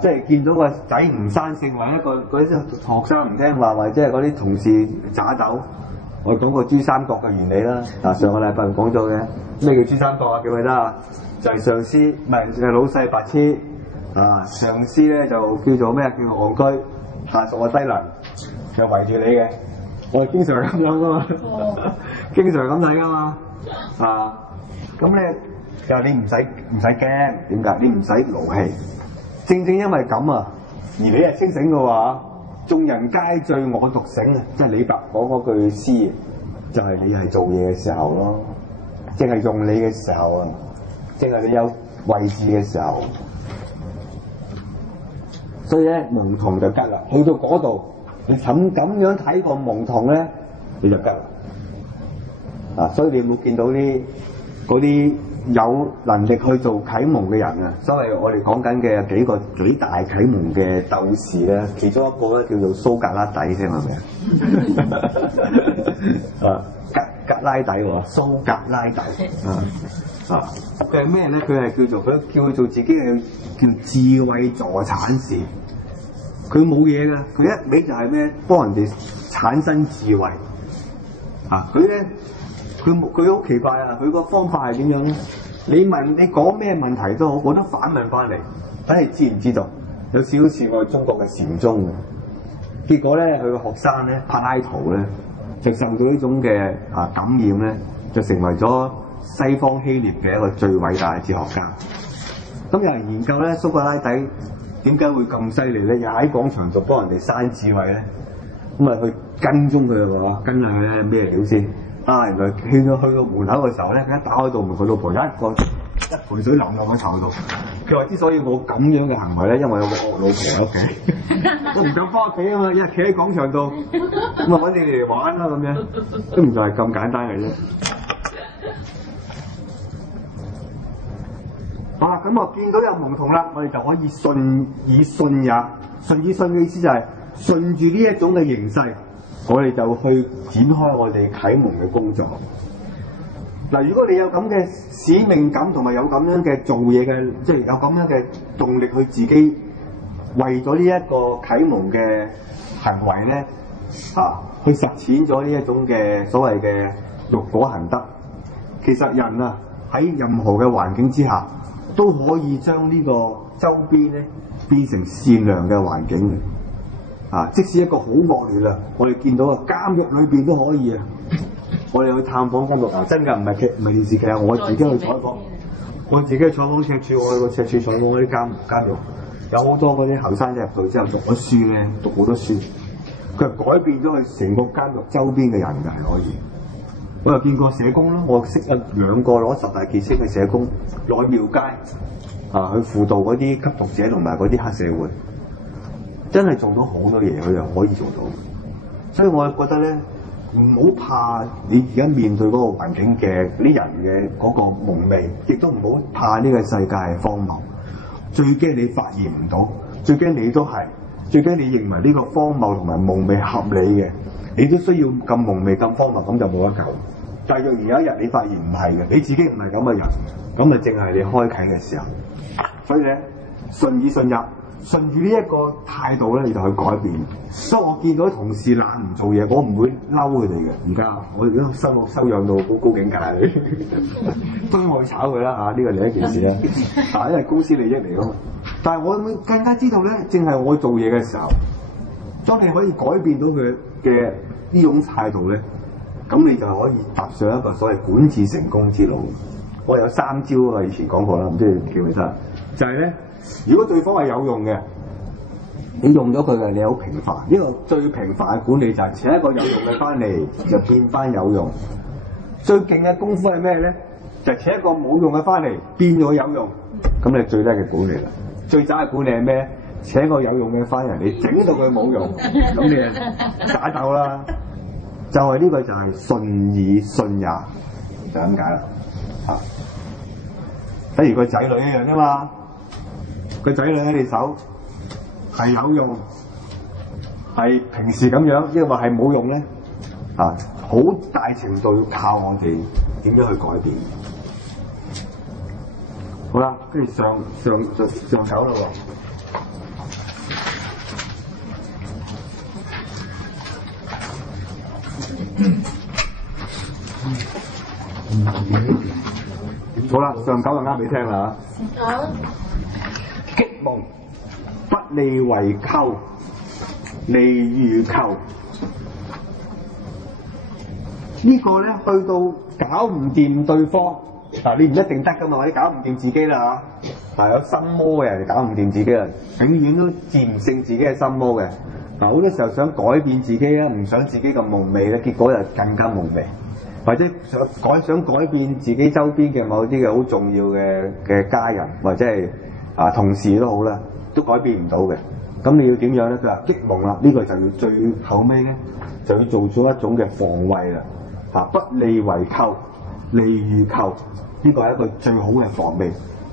即係見到個仔唔生性，或者嗰啲學生唔聽話，或者係嗰啲同事渣斗。我講過珠三角嘅原理啦。上個禮拜講咗嘅咩叫珠三角啊？記唔記得啊？就係上司唔係老細白痴。上司咧就叫做咩？叫戇居，下屬係低能，就圍住你嘅。我哋經常咁樣噶嘛，經常咁睇噶嘛。咁咧就你唔使驚，點解？你唔使勞氣。正因為咁啊，而你係清醒嘅話，眾人皆醉我獨醒啊！即係李白講嗰句詩，就係你係做嘢嘅時候咯，淨係用你嘅時候啊，淨係你有位置嘅時候。所以咧，蒙同就吉啦。去到嗰度，你咁樣睇個蒙同咧，你就吉啦。所以你有冇見到嗰啲有能力去做啟蒙嘅人啊？所謂我哋講緊嘅幾大啟蒙嘅鬥士咧，其中一個咧叫做蘇格拉底，聽過未啊？格拉底喎，蘇格拉底佢係咩咧？佢係叫做自己嘅叫智慧助產士。佢冇嘢㗎，佢一味就係咩？幫人哋產生智慧。佢咧，佢好奇怪啊！佢個方法係點樣咧？你講咩問題都好，我都反問翻嚟，睇你知唔知道？有少少似我哋中國嘅禪宗嘅。結果咧，佢個學生咧，柏拉圖咧，就受到呢種嘅感染咧，就成為咗西方希臘嘅一個最偉大嘅哲學家。咁有人研究咧，蘇格拉底點解會咁犀利咧？又喺廣場度幫人哋生智慧咧？咁啊去跟蹤佢喎，跟下佢咧咩料先？原來去到門口嘅時候咧，佢一打開道門，佢老婆一盆水淋落佢頭度。佢話：之所以我咁樣嘅行為咧，因為有個惡老婆喺屋企，我唔想翻屋企啊嘛，一日企喺廣場度，咁啊揾你哋嚟玩啦咁樣，都唔就係咁簡單嘅啫。好啦，咁我見到有蒙同啦，我哋就可以順以順也。順以順嘅意思就係順住呢一種嘅形勢，我哋就去展開我哋啟蒙嘅工作。嗱，如果你有咁嘅使命感同埋有咁樣嘅做嘢嘅，即係有咁樣嘅動力去自己為咗呢一個啟蒙嘅行為咧，去實踐咗呢一種嘅所謂嘅欲果行德。其實人啊喺任何嘅環境之下，都可以將呢個周邊咧變成善良嘅環境嘅。即使一個好惡劣啦，我哋見到監獄裏邊都可以我哋去探訪監獄啊，真㗎，唔係電視劇，我自己去採訪，我自己去採訪赤柱，我去過赤柱採訪嗰啲監獄，有好多嗰啲後生仔入到之後讀咗書咧，讀好多書，佢係改變咗佢成個監獄周邊嘅人㗎，係可以。我又見過社工啦，我識咗2個攞10大傑出嘅社工落去廟街啊，去輔導嗰啲吸毒者同埋嗰啲黑社會，真係做到好多嘢，佢又可以做到。所以我覺得咧，唔好怕你而家面對嗰個環境嘅啲人嘅嗰個蒙昧，亦都唔好怕呢個世界係荒謬。最驚你發現唔到，最驚你都係，最驚你認為呢個荒謬同埋蒙昧合理嘅，你都需要咁蒙昧咁荒謬，咁就冇得救。但係若然有一日你發現唔係嘅，你自己唔係咁嘅人，咁啊正係你開啟嘅時候。所以咧，順以順入，順住呢一個態度咧，你就去改變。所以我見到同事懶唔做嘢，我唔會嬲佢哋嘅。而家我而家修養到好高境界，當然我去炒佢啦嚇，呢個另一件事啦。因為公司利益嚟㗎嘛。但係我會更加知道咧，正係我做嘢嘅時候，當你可以改變到佢嘅呢種態度咧，咁你就可以踏上一個所謂管治成功之路。我有3招啊，以前講過啦，唔知你記唔記得？就係咧，如果對方係有用嘅，你用咗佢嘅，你好平凡。呢個最平凡嘅管理就係請一個有用嘅翻嚟，就變翻有用。最勁嘅功夫係咩咧？就係請一個冇用嘅翻嚟，變咗有用。咁你最叻嘅管理啦。最渣嘅管理係咩？請一個有用嘅翻嚟，你整到佢冇用，咁你就打鬥啦。就係呢個就係順以順也，就咁解啦。等如個仔女一樣啫嘛。個仔女喺你手係有用，係平時咁樣，抑或係冇用咧？好大程度要靠我哋點樣去改變。好啦，跟住上手啦喎。好啦，上9就啱你聽啦嚇。激蒙，不利為寇，利如寇。呢個咧去到搞唔掂對方，你唔一定得噶嘛，你搞唔掂自己啦嚇。有心魔嘅人搞唔掂自己啦，永遠都戰唔勝自己嘅心魔嘅。好多時候想改變自己咧，唔想自己咁蒙昧咧，結果就更加蒙昧。或者想改變自己周邊嘅某啲嘅好重要嘅家人，或者係同事都好啦，都改變唔到嘅。咁你要點樣咧？佢話激蒙啦，呢個就要最後尾咧，就要做咗一種嘅防衛啦。不利為寇，利如寇，呢個係一個最好嘅防備，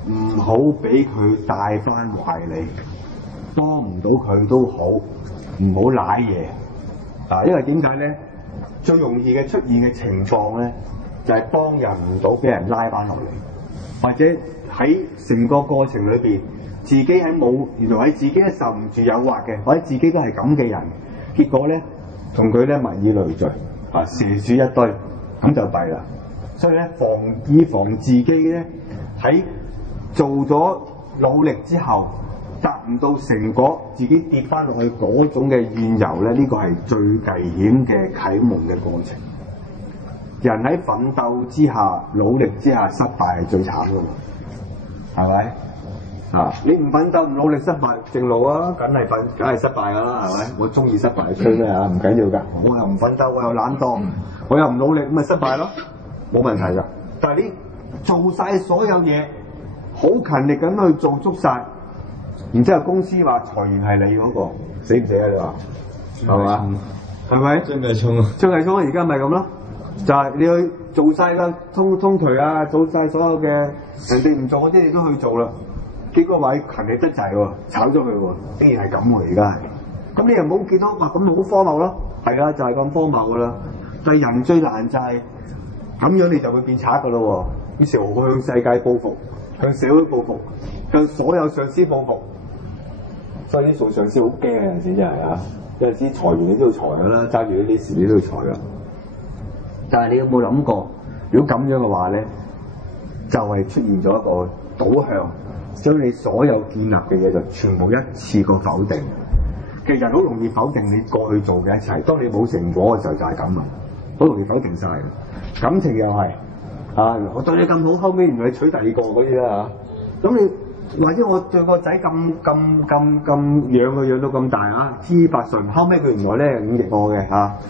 唔好俾佢帶翻懷裡，幫唔到佢都好，唔好賴嘢。因為點解咧？最容易嘅出現嘅情況咧，就係幫人唔到，俾人拉翻落嚟，或者喺成個過程裏邊，自己原來喺自己咧受唔住誘惑嘅，或者自己都係咁嘅人，結果咧同佢咧物以類聚，蛇鼠一堆，咁就弊啦。所以咧以防自己咧喺做咗努力之後達唔到成果，自己跌翻落去嗰種嘅怨尤咧，呢個係最危險嘅啟蒙嘅過程。人喺奮鬥之下、努力之下失敗係最慘噶嘛，係咪？你唔奮鬥、唔努力，失敗正路啊，梗係失敗噶啦，係咪？我中意失敗，吹咩啊？唔緊要㗎，我又唔奮鬥，我又懶惰，我又唔努力，咁咪失敗咯，冇問題㗎。但係你做晒所有嘢，好勤力咁去做足晒。然之後公司話裁員係你嗰個，死唔死啊？你話係嘛？係咪？張繼聰啊！張繼聰而家咪咁咯，就係你去做晒啦，通渠啊，做晒所有嘅人哋唔做嗰啲，你都去做啦。結果話勤力得滯喎，炒咗佢喎，竟然係咁喎！而家係咁，你又冇見到哇？咁咪好荒謬咯，係啦，就係咁荒謬噶啦。但係人最難就係咁樣，你就會變賊噶咯喎。於是乎向世界報復，向社會報復，向所有上司報復。所以啲做上司好驚啊！先真係啊，有陣時裁員你都要裁噶啦，揸住呢啲事你都要裁噶。但係你有冇諗過，如果咁樣嘅話咧，就係出現咗一個導向，將你所有建立嘅嘢就全部一次過否定。其實人好容易否定你過去做嘅一切，當你冇成果嘅時候就係咁啦。好容易否定晒嘅。感情又係我對你咁好，後尾原來你娶第二個嗰啲啦嚇。咁你或者我對個仔咁養佢養到咁大千百順，後尾佢原來咧忤逆我嘅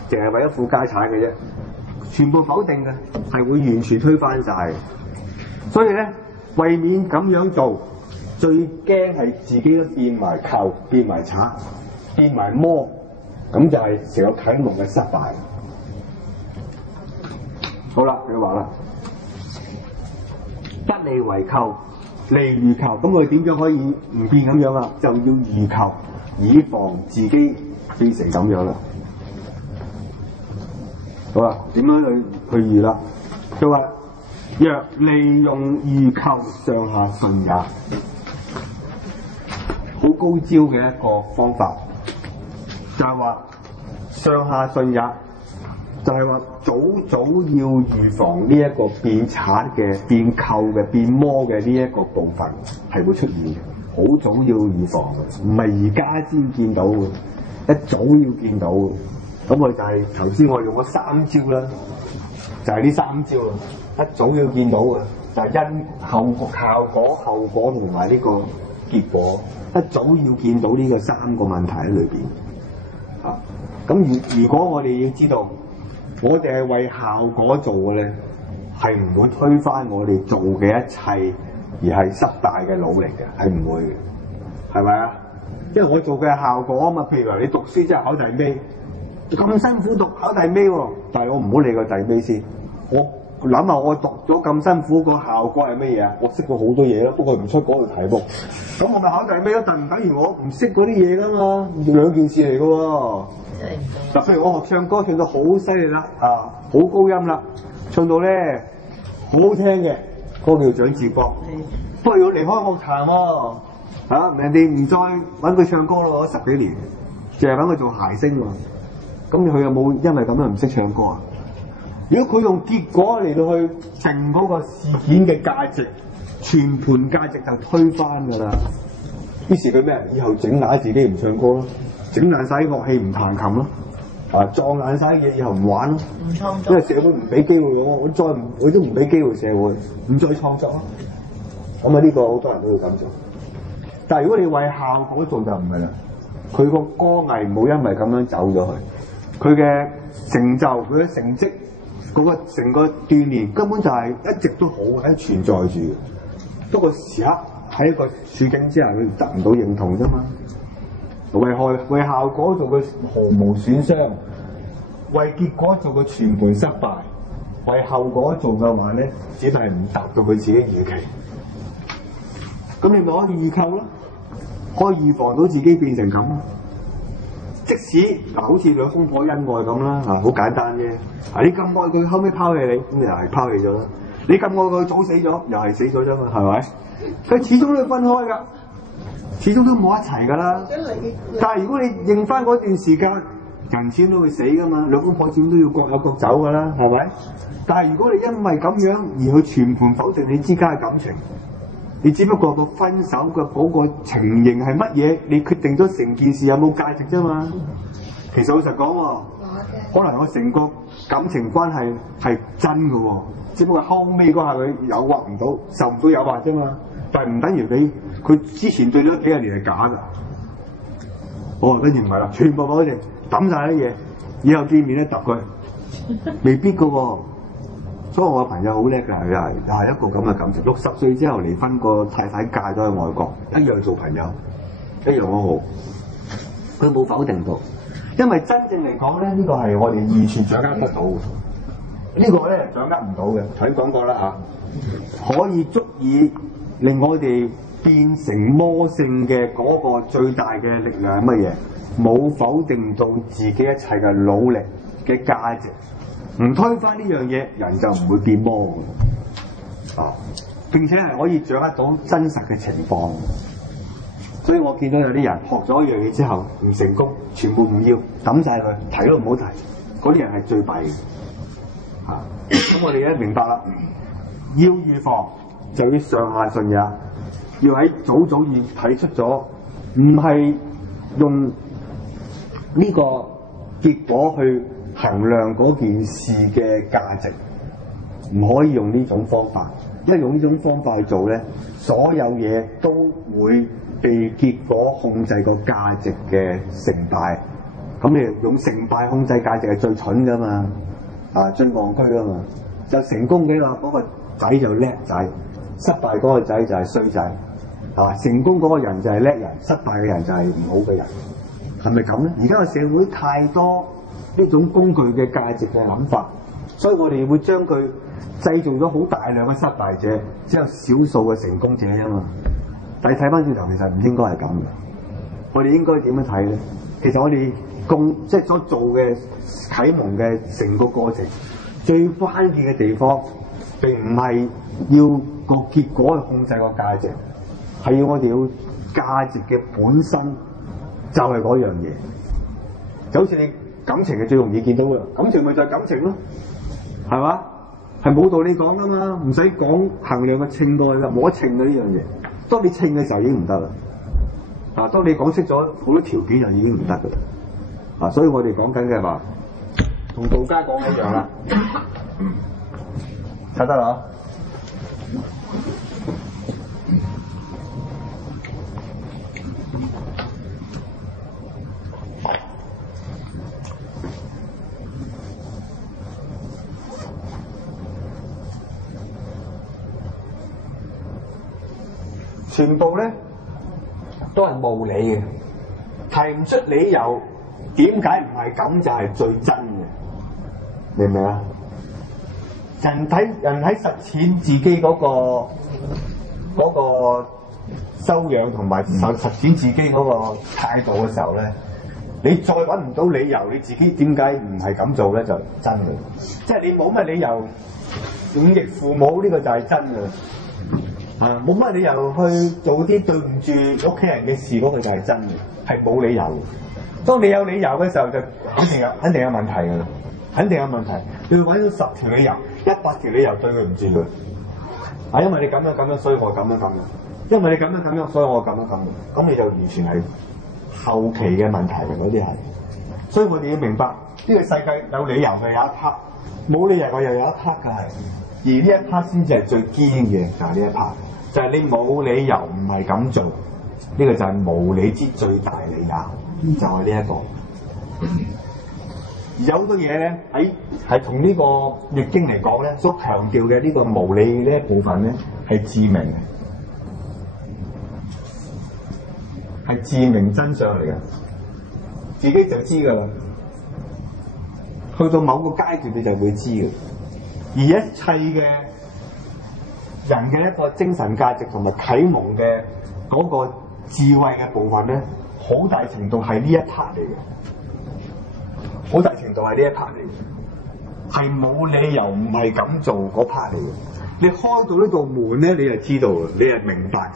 淨係為咗負家產嘅啫，全部否定嘅，係會完全推翻晒。所以咧，為免咁樣做，最驚係自己都變埋寇、變埋賊、變埋魔，咁就係成個啟蒙嘅失敗。好啦，佢話啦，不利為寇，利預寇。咁我哋點樣可以唔變咁樣啊？就要預寇，以防自己變成咁樣啦。好啦，點樣去預啦？佢話若利用預寇，上下順也，好高招嘅一個方法，就係話上下順也。就係話早要預防呢一個變賊嘅、變寇嘅、變魔嘅呢一個部分係會出現嘅，好早要預防嘅，唔係而家先見到嘅，一早要見到嘅。咁我就係頭先我用咗3招啦，就係呢3招啦，一早要見到嘅，就係因效果、後果同埋呢個結果，一早要見到呢個3個問題喺裏邊。咁如果我哋要知道。我哋係為效果做嘅咧，係唔會推翻我哋做嘅一切，而係失敗嘅努力嘅，係唔會嘅，係咪啊？因為我做嘅係效果啊嘛。譬如話你讀書真係考第尾，咁辛苦讀考第尾喎，但係我唔好理個第尾先。我諗下我讀咗咁辛苦個效果係乜嘢啊？我識過好多嘢咯，不過唔出嗰個題目，咁我咪考第尾咯。但唔等於我唔識嗰啲嘢㗎嘛，兩件事嚟㗎喎。嗱，譬如我學唱歌唱到好犀利啦，好高音啦，唱到咧好好聽嘅，嗰個叫蔣志國。不過要離開樂壇喎，人哋唔再揾佢唱歌咯，10幾年，淨係揾佢做諧星喎。咁佢有冇因為咁樣唔識唱歌啊？如果佢用結果嚟到去定嗰個事件嘅價值，全盤價值就推翻㗎啦。於是佢咩？以後整爛自己唔唱歌咯。整爛晒啲樂器唔彈琴咯，撞爛晒啲嘢以後唔玩咯，因為社會唔俾機會我都唔俾機會社會，唔再創作咯。咁呢個好多人都會咁做。但係如果你為效果做就唔係啦，佢個歌藝唔好因為咁樣走咗去，佢嘅成就、佢嘅成績、嗰個成個鍛鍊根本就係一直都好喺存在住嘅，不過時刻喺一個處境之下佢得唔到認同啫嘛。為效果做嘅毫無損傷，為結果做嘅全盤失敗，為後果做嘅話咧，只係唔達到佢自己預期。咁你咪可以預購咯，可以預防到自己變成咁。即使好似兩公婆恩愛咁啦，好簡單啫。你咁愛佢，後尾拋棄你，咁你又係拋棄咗啦。你咁愛佢，早死咗，又係死咗啫嘛，係咪？佢始終都要分開㗎。始終都冇一齊㗎啦，但係如果你認翻嗰段時間，人始終都會死㗎嘛，兩公婆始終都要各有各走㗎啦，係咪？但係如果你因為咁樣而去全盤否定你之間嘅感情，你只不過個分手嘅嗰個情形係乜嘢，你決定咗成件事有冇價值啫嘛。其實老實講喎，可能我成個感情關係係真㗎喎，只不過後尾嗰下佢誘惑唔到，受唔到誘惑啫嘛。但係唔等於佢之前對咗幾十年係假㗎，跟住唔係啦，全部否定，抌晒啲嘢，以後見面咧揼佢，未必㗎喎。所以我個朋友好叻㗎，又係一個咁嘅感情。60歲之後離婚，個太太嫁咗去外國，一樣做朋友，一樣好好。佢冇否定到，因為真正嚟講咧，呢個係我哋完全掌握得到嘅。呢個咧掌握唔到嘅，頭先講過啦嚇，可以足以令我哋變成魔性嘅嗰個最大嘅力量係乜嘢？冇否定到自己一切嘅努力嘅價值，唔推翻呢樣嘢，人就唔會變魔嘅。並且係可以掌握到真實嘅情況。所以我見到有啲人學咗一樣嘢之後唔成功，全部唔要抌晒佢，提都唔好提，嗰啲人係最弊嘅。咁我哋而家明白啦，要預防就要上下順也，要喺早已睇出咗，唔係用呢個結果去衡量嗰件事嘅價值，唔可以用呢種方法。因為用呢種方法去做咧，所有嘢都會被結果控制個價值嘅成敗。咁你用成敗控制價值係最蠢噶嘛，最戇居噶嘛。就成功嘅啦，嗰個仔就叻仔，失敗嗰個仔就係衰仔。成功嗰個人就係叻人，失敗嘅人就係唔好嘅人，係咪咁咧？而家個社會太多呢種工具嘅價值嘅諗法，所以我哋會將佢製造咗好大量嘅失敗者，只有少數嘅成功者啊嘛。但係睇翻轉頭，其實唔應該係咁嘅。我哋應該點樣睇咧？其實我哋即係所做嘅啟蒙嘅成個過程，最關鍵嘅地方並唔係要個結果去控制個價值。係要我哋要價值嘅本身就係嗰樣嘢，就好似你感情係最容易見到嘅，感情咪就係感情咯，係嘛？係冇道理講噶嘛，唔使講衡量嘅稱過去啦，冇得稱嘅呢樣嘢。當你稱嘅時候已經唔得啦，當你講識咗好多條件就已經唔得噶啦，所以我哋講緊嘅話，同道家講一樣啦，睇得啦。全部咧都係無理嘅，提唔出理由，點解唔係咁就係最真嘅，明唔明啊？人喺實踐自己嗰個修養同埋實踐自己嗰個態度嘅時候咧，你再揾唔到理由，你自己點解唔係咁做咧就真嘅，即係你冇乜理由忤逆父母呢個就係真嘅。冇乜理由去做啲對唔住屋企人嘅事，嗰個就係真嘅，係冇理由。當你有理由嘅時候，就肯定有問題㗎啦，肯定有問題。你會揾到10條理由、100條理由對佢唔住佢。因為你咁樣，所以我咁樣。因為你咁樣，所以我咁樣。咁你就完全係後期嘅問題嘅嗰啲係。所以我哋要明白，呢個世界有理由嘅有一 part，冇理由嘅又有一 part 嘅係。而呢一 part 先至係最堅嘅，就係呢一 part，就係你冇理由唔係咁做，呢個就係無理之最大理由，就係呢一個。而有好多嘢咧，係同呢個易經嚟講咧，所強調嘅呢個無理呢一部分咧，係致命嘅，係致命真相嚟嘅，自己就知㗎啦。去到某個階段，你就會知嘅。而一切嘅人嘅一個精神價值同埋啟蒙嘅嗰個智慧嘅部分咧，好大程度係呢一 part 嚟嘅，好大程度係呢一 part 嚟嘅，係冇理由唔係咁做嗰 part 嚟嘅。你開到呢道門咧，你就知道，你係明白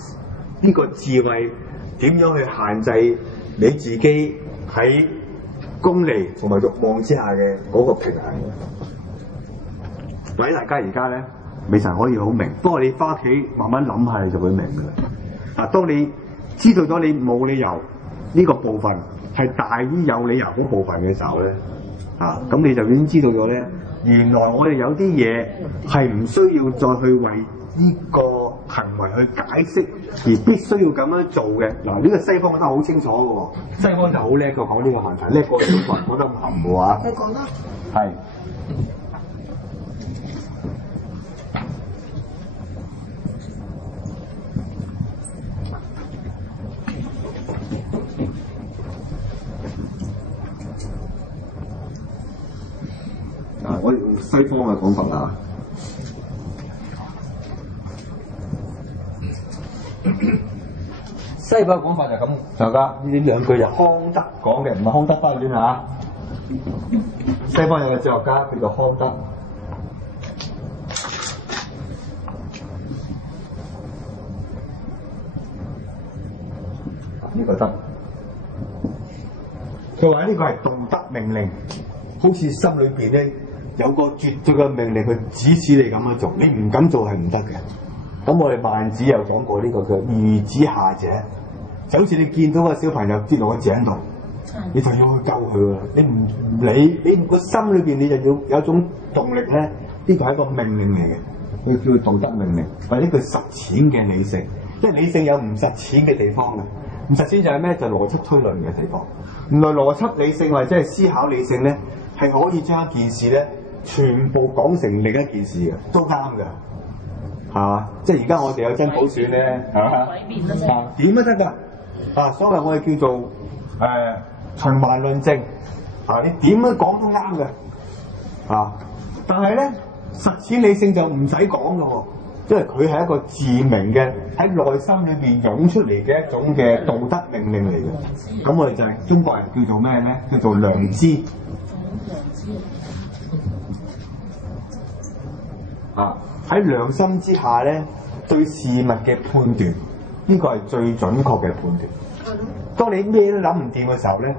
呢個智慧點樣去限制你自己喺功利同埋慾望之下嘅嗰個平衡。或者大家而家咧未曾可以好明，不過你翻屋企慢慢諗下，你就會明㗎啦。當你知道咗你冇理由呢個部分係大於有理由嗰部分嘅時候咧，咁你就已經知道咗咧，原來我哋有啲嘢係唔需要再去為呢個行為去解釋，而必須要咁樣做嘅。嗱，呢個西方講得好清楚嘅喎，西方就好叻嘅講呢個問題，叻過中國人講得咁含糊啊。你講得係。我哋用西方嘅講法啦，西方嘅講法就係咁，大家呢兩句就康德講嘅，唔係康德花戀啊。西方有個哲學家叫做康德，呢個得，佢話呢個係道德命令，好似心裏邊咧有個絕對嘅命令去指使你咁樣做，你唔敢做係唔得嘅。咁我哋孟子有講過呢個叫愚子下者，就好似你見到個小朋友跌落個井度，你就要去救佢啦。你唔理，你個心裏邊你就要有一種動力咧。呢個係一個命令嚟嘅，佢叫道德命令，或者叫實踐嘅理性。因為理性有唔實踐嘅地方嘅，唔實踐就係咩？就係邏輯推論嘅地方。原來邏輯理性或者係思考理性咧，係可以將一件事咧全部講成另一件事嘅，都啱嘅，係嘛？即係而家我哋有真普選咧，係嘛？點都得㗎，所謂我哋叫做循環論證，你點樣講都啱嘅，但係咧實踐理性就唔使講嘅喎。因為佢係一個自明嘅喺內心裏邊湧出嚟嘅一種嘅道德命令嚟嘅，咁我哋就係中國人叫做咩咧？叫做良知。喺良心之下咧，對事物嘅判斷，呢個係最準確嘅判斷。當你咩都諗唔掂嘅時候咧，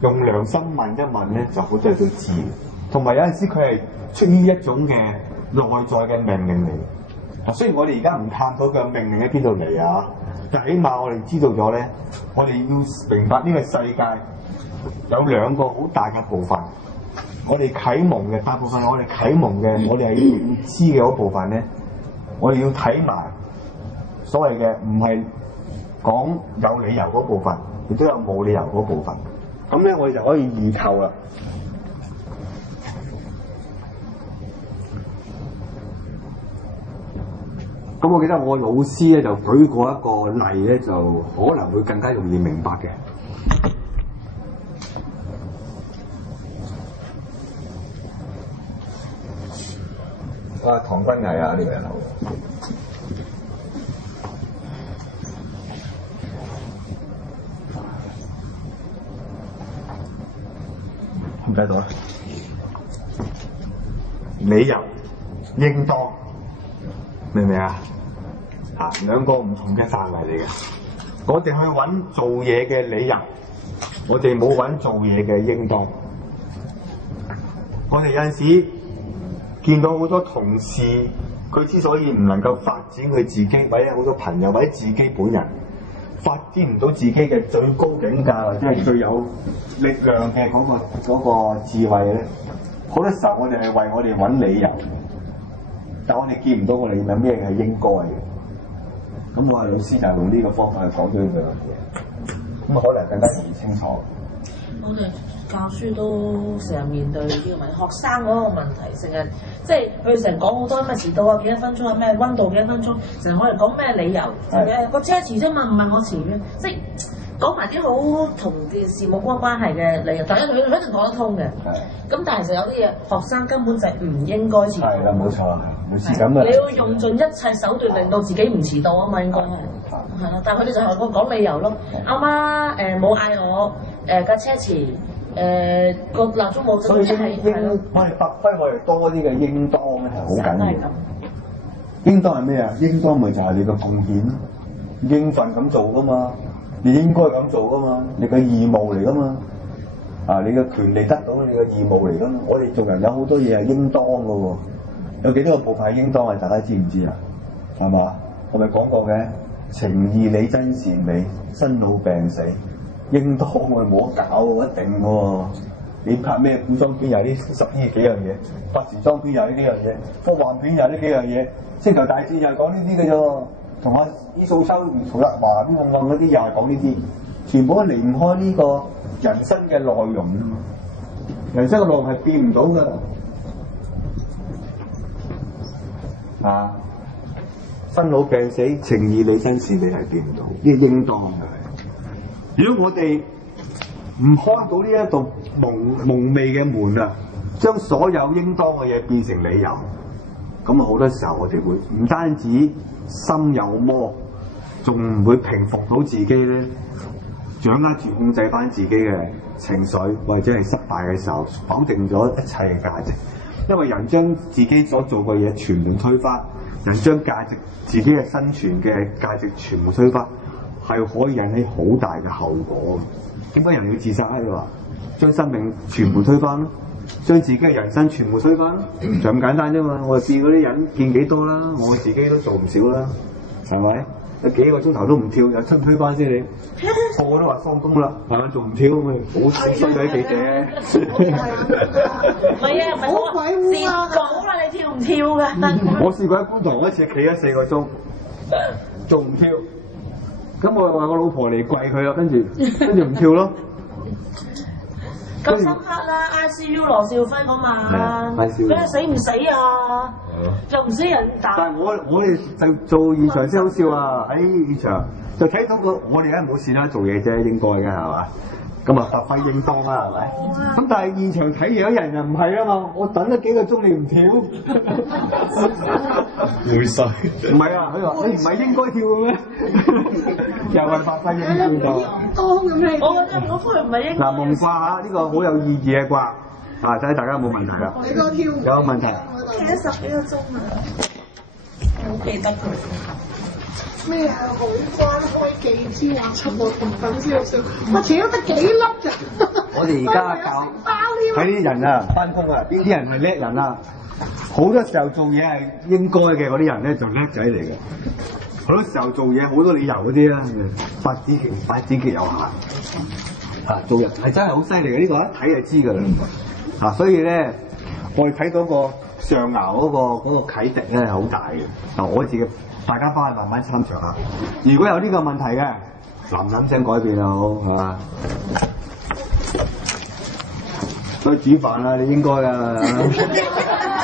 用良心問一問咧，就好多嘢都知。同埋有陣時佢係出於一種嘅內在嘅命令嚟。雖然我哋而家唔探討佢嘅命令喺邊度嚟但起碼我哋知道咗咧，我哋要明白呢個世界有兩個好大嘅部分。我哋啟蒙嘅大部分，我哋啟蒙嘅，我哋係要知嘅嗰部分咧，我哋要睇埋所謂嘅唔係講有理由嗰部分，亦都有冇理由嗰部分。咁咧，我哋就可以預構啦。咁我記得我老師咧就舉過一個例咧，就可能會更加容易明白嘅。唐君毅呢個人好，唔睇到啊？理由應當。明唔明啊？兩個唔同嘅範圍嚟嘅。我哋去揾做嘢嘅理由，我哋冇揾做嘢嘅應當。我哋有陣時見到好多同事，佢之所以唔能夠發展佢自己，或者好多朋友或者自己本人發展唔到自己嘅最高境界，或者係最有力量嘅嗰個智慧咧，好多時候我哋係為我哋揾理由。但我哋見唔到我哋有咩係應該嘅，咁我哋老師就用呢個方法去講咗呢樣嘢，咁可能更加容易清楚。我哋教書都成日面對呢個問題，學生嗰個問題，成日即係佢成日講好多咩遲到啊，幾多分鐘啊，咩溫度幾多分鐘，成日我哋講咩理由，個車遲啫嘛，唔係我遲嘅，即係講埋啲好同件事冇關係嘅理由，但係佢一定講得通嘅。咁但係其實有啲嘢學生根本就係唔應該遲到。係啦，冇錯，好似咁啊！你要用盡一切手段令到自己唔遲到啊嘛，應該係。係咯，但係佢哋就係講理由咯。阿媽冇嗌我架車遲，個鬧鐘冇。所以我哋發揮我哋多啲嘅應當咧係好緊要。應當係咩啊？應當咪就係你個貢獻咯，應份咁做噶嘛，你應該咁做噶嘛，你嘅義務嚟噶嘛。你嘅權利得到你嘅義務嚟噶嘛？我哋做人有好多嘢係應當噶喎，有幾多個部分係應當嘅？大家知唔知啊？係嘛？我咪講過嘅情義理真善美，生老病死，應當我哋冇得搞喎，一定喎。你拍咩古裝片又係呢10幾樣嘢，八時裝片又係呢幾樣嘢，科幻片又係呢幾樣嘢，星球大戰又係講呢啲嘅啫。同阿伊素秋、曹日華邊個嗰啲又係講呢啲，全部都離唔開呢個人生嘅內容啊嘛。人生嘅內容係變唔到㗎。生老病死、情義理真善美係變唔到，呢個應當嘅。如果我哋唔開到呢一道蒙昧嘅門啊，將所有應當嘅嘢變成理由，咁好多時候我哋會唔單止心有魔，仲唔會平復到自己咧，掌握住控制翻自己嘅情緒，或者係失敗嘅時候否定咗一切嘅價值。因為人將自己所做嘅嘢全部推翻，人將自己嘅生存嘅價值全部推翻，係可以引起好大嘅後果。點解人要自殺咧？話將生命全部推翻咯，將自己嘅人生全部推翻咯，就咁簡單啫嘛。我見嗰啲人見幾多啦，我自己都做唔少啦，係咪？幾個鐘頭都唔跳，又出唔推翻先你？個個都話收工啦，係嘛？仲唔跳咪好衰咗啲記者。唔係啊，唔係我話試講啦，你跳唔跳㗎？我試過喺觀塘嗰次企咗4個鐘，仲唔跳？咁我話我老婆嚟跪佢啦，跟住唔跳咯。咁深刻啦 ！ICU 羅兆輝嗰晚，佢死唔死啊？又唔死人打。但係我哋就做現場先好笑啊！喺現場就睇到我哋梗係冇事啦，做嘢啫，應該嘅係嘛？咁啊發揮應當啦，係咪？咁但係現場睇嘢有人又唔係啊嘛！我等咗幾個鐘你唔跳，會晒。唔係啊！佢話你唔係應該跳嘅咩？又係發揮應當。當咁你，我覺得嗰區唔係應該。嗱，夢卦嚇呢個好有意義嘅卦啊！睇大家有冇問題啦？你個跳有問題。企咗10幾個鐘啊！好記得佢。咩啊？好關開記招啊！出我同粉絲笑，我扯得幾粒咋？我哋而家教睇啲人啊，翻工啊，邊啲人係叻人啊？好多時候做嘢係應該嘅，嗰啲人咧就叻仔嚟嘅。好多時候做嘢好多理由嗰啲啦，發展極有限。啊，做人係真係好犀利嘅，呢個一睇就知㗎啦。啊，所以咧，我哋睇到個上爻嗰個啟迪咧係好大嘅。嗱，我自己大家翻去慢慢參詳下。如果有呢個問題嘅，諗聲改變好係嘛？所以煮飯啦，你應該㗎。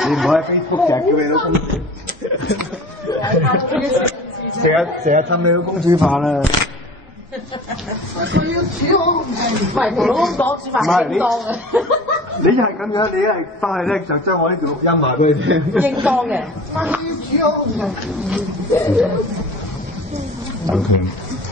你唔好喺 Facebook 成日叫你老公，成日氹你老公煮飯啦。佢要煮我唔係。唔係同老公講煮飯應當嘅。你係咁樣，你一係翻去咧就將我呢條錄音話俾佢聽。應當嘅。佢要煮我唔係。等佢。